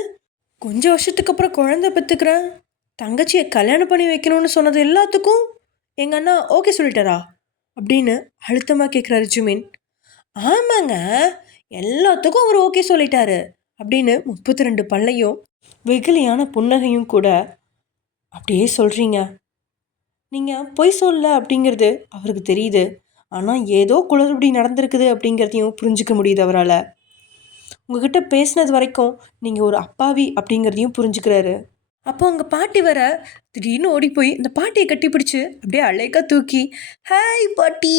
கொஞ்சம் வருஷத்துக்கு அப்புறம் குழந்தை பெற்றுக்கிறேன் தங்கச்சியை கல்யாணம் பண்ணி வைக்கணும்னு சொன்னது எல்லாத்துக்கும் எங்கள் அண்ணா ஓகே சொல்லிட்டாரா அப்படின்னு அழுத்தமாக கேட்குறாரு ஜிமின். ஆமாங்க, எல்லாத்துக்கும் அவர் ஓகே சொல்லிட்டாரு அப்படின்னு 32 பல்லையும் வெகுலியான புன்னகையும் கூட அப்படியே சொல்கிறீங்க. நீங்கள் பொய் சொல்ல அப்படிங்கிறது அவருக்கு தெரியுது, ஆனால் ஏதோ குளறுபடி நடந்திருக்குது அப்படிங்கிறதையும் புரிஞ்சிக்க முடியுது அவரால். உங்ககிட்ட பேசினது வரைக்கும் நீங்கள் ஒரு அப்பாவி அப்படிங்கிறதையும் புரிஞ்சுக்கிறாரு. அப்போ உங்கள் பாட்டி வர திடீர்னு ஓடி போய் இந்த பாட்டியை கட்டி பிடிச்சி அப்படியே அழைக்கா தூக்கி ஹாய் பாட்டி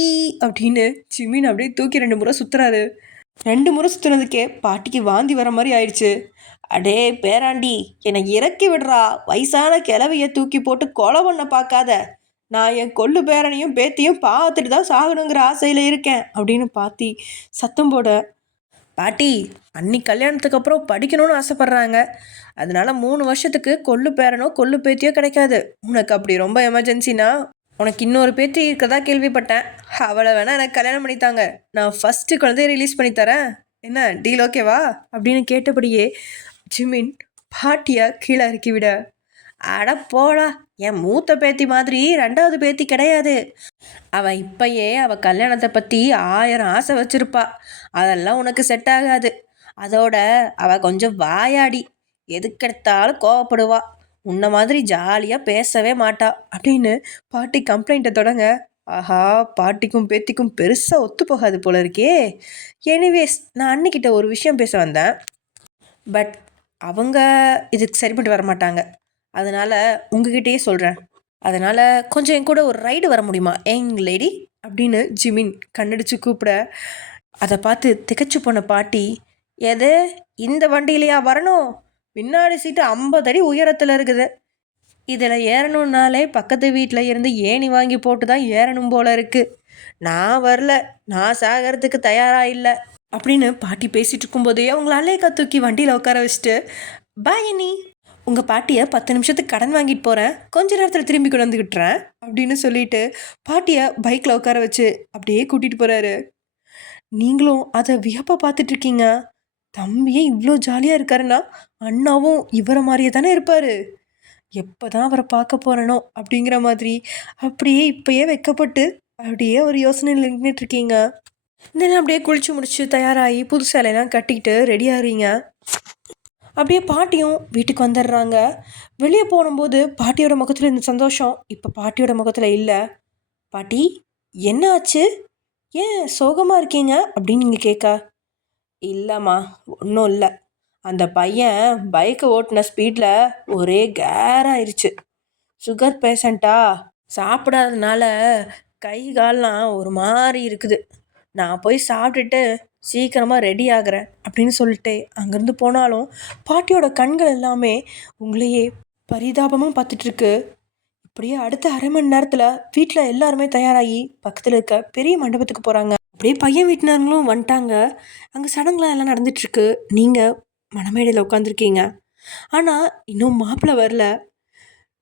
அப்படின்னு ஜிமின் அப்படியே தூக்கி 2 முறை சுற்றுறாரு. 2 முறை சுற்றுனதுக்கே பாட்டிக்கு வாந்தி வர மாதிரி ஆயிடுச்சு. அடே பேராண்டி, என்னை இறக்கி விடுறா, வயசான கிளவியை தூக்கி போட்டு கொலை பண்ண பார்க்காத, நான் என் கொள்ளு பேரனையும் பேத்தியும் பார்த்துட்டு தான் சாகணுங்கிற ஆசையில் இருக்கேன் அப்படின்னு பாட்டி சத்தம் போட, பாட்டி அன்னி கல்யாணத்துக்கு அப்புறம் படிக்கணும்னு ஆசைப்பட்றாங்க, அதனால 3 வருஷத்துக்கு கொள்ளு பேரனோ கொள்ளு பேத்தியோ கிடைக்காது, உனக்கு அப்படி ரொம்ப எமர்ஜென்சினா உனக்கு இன்னொரு பேத்தி இருக்கதா கேள்விப்பட்டேன். அவளை வேணா எனக்கு கல்யாணம் பண்ணித்தாங்க. நான் ஃபஸ்ட்டு குழந்தைய ரிலீஸ் பண்ணி தரேன். என்ன டீல் ஓகேவா அப்படின்னு கேட்டபடியே ஜிமின் பாட்டியை கீழே இறக்கி விட, அட போடா, என் மூத்த பேத்தி மாதிரி ரெண்டாவது பேத்தி கிடையாது. அவள் இப்பயே அவள் கல்யாணத்தை பற்றி 1000 ஆசை வச்சிருப்பா. அதெல்லாம் உனக்கு செட் ஆகாது. அதோட அவள் கொஞ்சம் வாயாடி, எதுக்கெடுத்தாலும் கோவப்படுவா. உன்ன மாதிரி ஜாலியாக பேசவே மாட்டா அப்படின்னு பாட்டி கம்ப்ளைண்ட்டை தொடங்க, ஆஹா, பாட்டிக்கும் பேத்திக்கும் பெருசாக ஒத்து போகாது போல இருக்கே. எனிவேஸ், நான் அன்னிக்கிட்ட ஒரு விஷயம் பேச வந்தேன். பட் அவங்க இதுக்கு சரிப்பட்டு வர மாட்டாங்க. அதனால் உங்ககிட்டயே சொல்கிறேன். அதனால் கொஞ்சம் என் கூட ஒரு ரைடு வர முடியுமா யங் லேடி அப்படின்னு ஜிமின் கண்ணடிச்சு கூப்பிட, அதை பார்த்து திகைச்சு போன பாட்டி, எது இந்த வண்டியிலையா வரணும்? பின்னாடி சீட்டு 50 அடி உயரத்தில் இருக்குது. இதில் ஏறணுன்னாலே பக்கத்து வீட்டில் இருந்து ஏணி வாங்கி போட்டு தான் ஏறணும் போல இருக்குது. நான் வரல, நான் சாகிறதுக்கு தயாராக இல்லை அப்படின்னு பாட்டி பேசிகிட்டு இருக்கும்போதே அவங்கள அலேக்கா தூக்கி வண்டியில் உட்கார வச்சுட்டு, பாய் அண்ணி, உங்கள் பாட்டியை 10 நிமிஷத்துக்கு கடன் வாங்கிட்டு போகிறேன், கொஞ்ச நேரத்தில் திரும்பி கொண்டு வந்துக்கிட்டுறேன் அப்படின்னு சொல்லிட்டு பாட்டியை பைக்கில் உட்கார வச்சு அப்படியே கூட்டிகிட்டு போகிறாரு. நீங்களும் அதை வியப்பாக பார்த்துட்ருக்கீங்க. தம்பியே இவ்வளோ ஜாலியாக இருக்காருன்னா அண்ணாவும் இவரை மாதிரியே தானே இருப்பார். எப்போ தான் அவரை பார்க்க போகிறனோ அப்படிங்கிற மாதிரி அப்படியே இப்போயே வைக்கப்பட்டு அப்படியே ஒரு யோசனையில் நின்றுட்டுருக்கீங்க. இதெல்லாம் அப்படியே குளிச்சு முடிச்சு தயாராகி புது சேலையெல்லாம் கட்டிக்கிட்டு ரெடி ஆகிறீங்க. அப்படியே பாட்டியும் வீட்டுக்கு வந்துடுறாங்க. வெளியே போகும்போது பாட்டியோட முகத்தில் இந்த சந்தோஷம் இப்போ பாட்டியோட முகத்தில் இல்லை. பாட்டி, என்ன ஆச்சு? ஏன் சோகமாக இருக்கீங்க அப்படின்னு நீங்கள் கேட்க, இல்லைம்மா, ஒன்றும் இல்லை. அந்த பையன் பைக்கை ஓட்டின ஸ்பீடில் ஒரே கேராயிருச்சு. சுகர் பேஷண்ட்டா, சாப்பிடாதனால கை கால்லாம் ஒரு மாதிரி இருக்குது. நான் போய் சாப்பிட்டுட்டு சீக்கிரமாக ரெடி ஆகிறேன் அப்படின்னு சொல்லிட்டு அங்கேருந்து போனாலும் பாட்டியோட கண்கள் எல்லாமே உங்களையே பரிதாபமாக பார்த்துட்ருக்கு. அப்படியே அடுத்த அரை மணி நேரத்தில் வீட்டில் எல்லாருமே தயாராகி பக்கத்தில் இருக்க பெரிய மண்டபத்துக்கு போகிறாங்க. அப்படியே பையன் வீட்டினர்களும் வந்துட்டாங்க. அங்கே சடங்குலாம் எல்லாம் நடந்துட்டுருக்கு. நீங்கள் மணமேடையில் உட்காந்துருக்கீங்க. ஆனால் இன்னும் மாப்பிள்ளை வரல.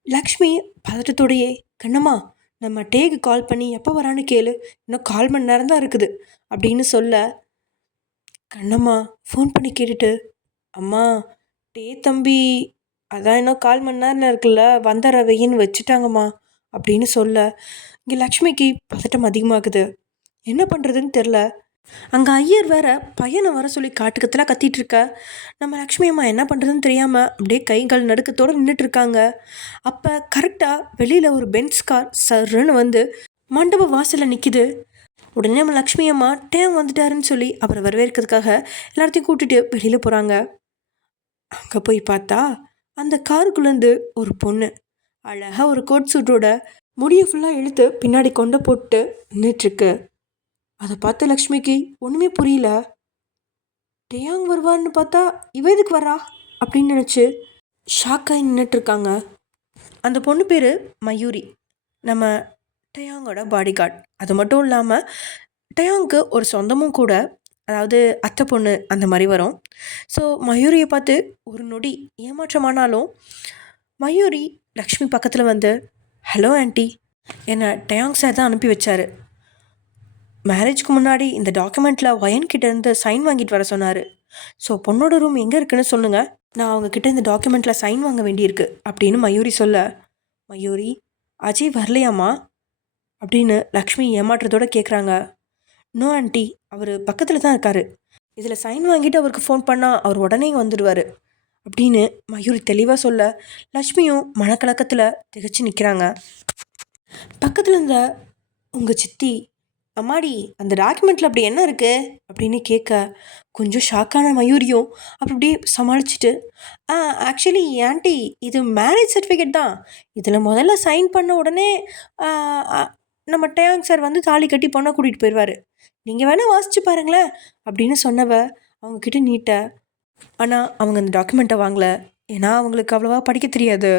லக்ஷ்மி பதட்டத்தோடையே, கண்ணம்மா, நம்ம டேக்கு கால் பண்ணி எப்போ வரான்னு கேளு, இன்னும் 1/4 மணி நேரம் தான் இருக்குது அப்படின்னு சொல்ல, கண்ணம்மா ஃபோன் பண்ணி கேட்டுட்டு, அம்மா, டே தம்பி அதான் இன்னும் 1/4 மணி நேரம் இருக்குல்ல, வந்த ரவையின்னு வச்சுட்டாங்கம்மா அப்படின்னு சொல்ல, இங்கே லக்ஷ்மிக்கு பதட்டம் அதிகமாகுது. என்ன பண்ணுறதுன்னு தெரில. அங்கே ஐயர் வேற பையனை வர சொல்லி காட்டுக்கத்தெல்லாம் கத்திகிட்ருக்க. நம்ம லக்ஷ்மி அம்மா என்ன பண்ணுறதுன்னு தெரியாமல் அப்படியே கை கால் நடுக்கத்தோடு நின்றுட்டுருக்காங்க. அப்போ கரெக்டாக வெளியில் ஒரு பென்ஸ் கார் சர்ன்னு வந்து மண்டப வாசலில் நிற்கிது. உடனே நம்ம லக்ஷ்மி அம்மா டேம் வந்துட்டாருன்னு சொல்லி அவரை வரவேற்கிறதுக்காக எல்லாத்தையும் கூட்டிகிட்டு வெளியில் போகிறாங்க. அங்கே போய் பார்த்தா அந்த காருக்குள்ளேருந்து ஒரு பொண்ணு அழகாக ஒரு கோட் சூட்டோட முடியை ஃபுல்லாக இழுத்து பின்னாடி கொண்டு போட்டு நின்றுட்டுருக்கு. அதை பார்த்த லக்ஷ்மிக்கு ஒன்றுமே புரியல. டேயாங் வருவான்னு பார்த்தா இவ எதுக்கு வரா அப்படின்னு நினச்சி ஷாக்காகி நின்றுட்டுருக்காங்க. அந்த பொண்ணு பேர் மயூரி, நம்ம டேயாங்கோட பாடி கார்டு. அது மட்டும் இல்லாமல் டேயாங்க்கு ஒரு சொந்தமும் கூட, அதாவது அத்தை பொண்ணு அந்த மாதிரி வரும். ஸோ மயூரியை பார்த்து ஒரு நொடி ஏமாற்றமானாலும் மயூரி லக்ஷ்மி பக்கத்தில் வந்து, ஹலோ ஆண்டி, என்னை டேயாங் சார் தான் அனுப்பி வச்சார். மேரேஜ்க்கு முன்னாடி இந்த டாக்குமெண்ட்டில் வயன்கிட்டேருந்து சைன் வாங்கிட்டு வர சொன்னார். ஸோ பொண்ணோட ரூம் எங்கே இருக்குன்னு சொல்லுங்கள், நான் அவங்கக்கிட்ட இந்த டாக்குமெண்ட்டில் சைன் வாங்க வேண்டியிருக்கு அப்படின்னு மயூரி சொல்ல, மயூரி, அஜய் வரலையாம்மா அப்படின்னு லக்ஷ்மி ஏமாற்றத்தோடு கேட்குறாங்க. நோ ஆண்டி, அவர் பக்கத்தில் தான் இருக்கார். இதில் சைன் வாங்கிட்டு அவருக்கு ஃபோன் பண்ணால் அவர் உடனே வந்துடுவார் அப்படின்னு மயூரி தெளிவாக சொல்ல, லக்ஷ்மியும் மனக்கலக்கத்தில் திகச்சு நிற்கிறாங்க. பக்கத்தில் இருந்த உங்கள் சித்தி, அம்மாடி, அந்த டாக்குமெண்ட்டில் அப்படி என்ன இருக்குது அப்படின்னு கேட்க, கொஞ்சம் ஷாக்கான மயூரியும் அப்படியே சமாளிச்சுட்டு, ஆக்சுவலி ஆண்டி, இது மேரேஜ் சர்டிஃபிகேட் தான். இதில் முதல்ல சைன் பண்ண உடனே நம்ம டேயாங் சார் வந்து தாலி கட்டி பொண்ணை கூட்டிகிட்டு போயிடுவார். நீங்கள் வேணால் வாசிச்சு பாருங்களேன் அப்படின்னு சொன்னவ அவங்கக்கிட்ட நீட்ட. ஆனால் அவங்க அந்த டாக்குமெண்ட்டை வாங்கலை. ஏன்னா அவங்களுக்கு அவ்வளோவா படிக்க தெரியாது.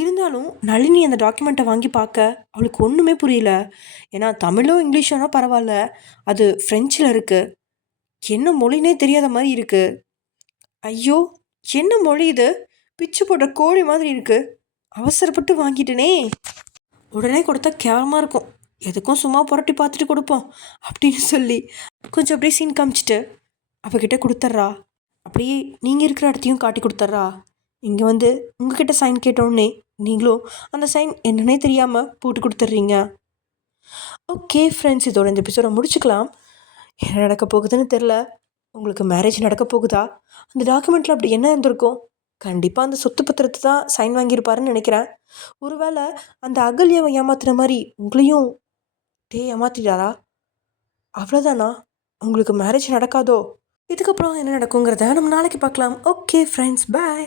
இருந்தாலும் நளினி அந்த டாக்குமெண்ட்டை வாங்கி பார்க்க அவளுக்கு ஒன்றுமே புரியல. ஏன்னா தமிழும் இங்கிலீஷும்னா பரவாயில்ல, அது ஃப்ரெஞ்சில் இருக்குது. என்ன மொழினே தெரியாத மாதிரி இருக்குது. ஐயோ, என்ன மொழி இது? பிச்சு போட்ட கோழி மாதிரி இருக்குது. அவசரப்பட்டு வாங்கிட்டேனே. உடனே கொடுத்தா கேவலமாக இருக்கும், எதுக்கும் சும்மா புரட்டி பார்த்துட்டு கொடுப்போம் அப்படின்னு சொல்லி கொஞ்சம் அப்படியே சீன் காமிச்சிட்டு அவகிட்ட கொடுத்துட்றா. அப்படியே நீங்கள் இருக்கிற இடத்தையும் காட்டி கொடுத்துட்றா. இங்கே வந்து உங்ககிட்ட சைன் கேட்டோடனே நீங்களும் அந்த சைன் என்னன்னே தெரியாமல் போட்டு கொடுத்துட்றீங்க. ஓகே ஃப்ரெண்ட்ஸ், இதோட இந்த எபிசோட முடிச்சுக்கலாம். என்ன நடக்க போகுதுன்னு தெரில. உங்களுக்கு மேரேஜ் நடக்க போகுதா? அந்த டாக்குமெண்ட்டில் அப்படி என்ன இருந்திருக்கும்? கண்டிப்பாக அந்த சொத்து பத்திரத்தை தான் சைன் வாங்கியிருப்பாருன்னு நினைக்கிறேன். ஒருவேளை அந்த அகல்யாவை ஏமாத்துற மாதிரி உங்களையும் ஏமாத்திட்டாரா? அவ்வளோதானா? உங்களுக்கு மேரேஜ் நடக்காதோ? இதுக்கப்புறம் என்ன நடக்குங்கிறத நம்ம நாளைக்கு பார்க்கலாம். ஓகே ஃப்ரெண்ட்ஸ், பாய்.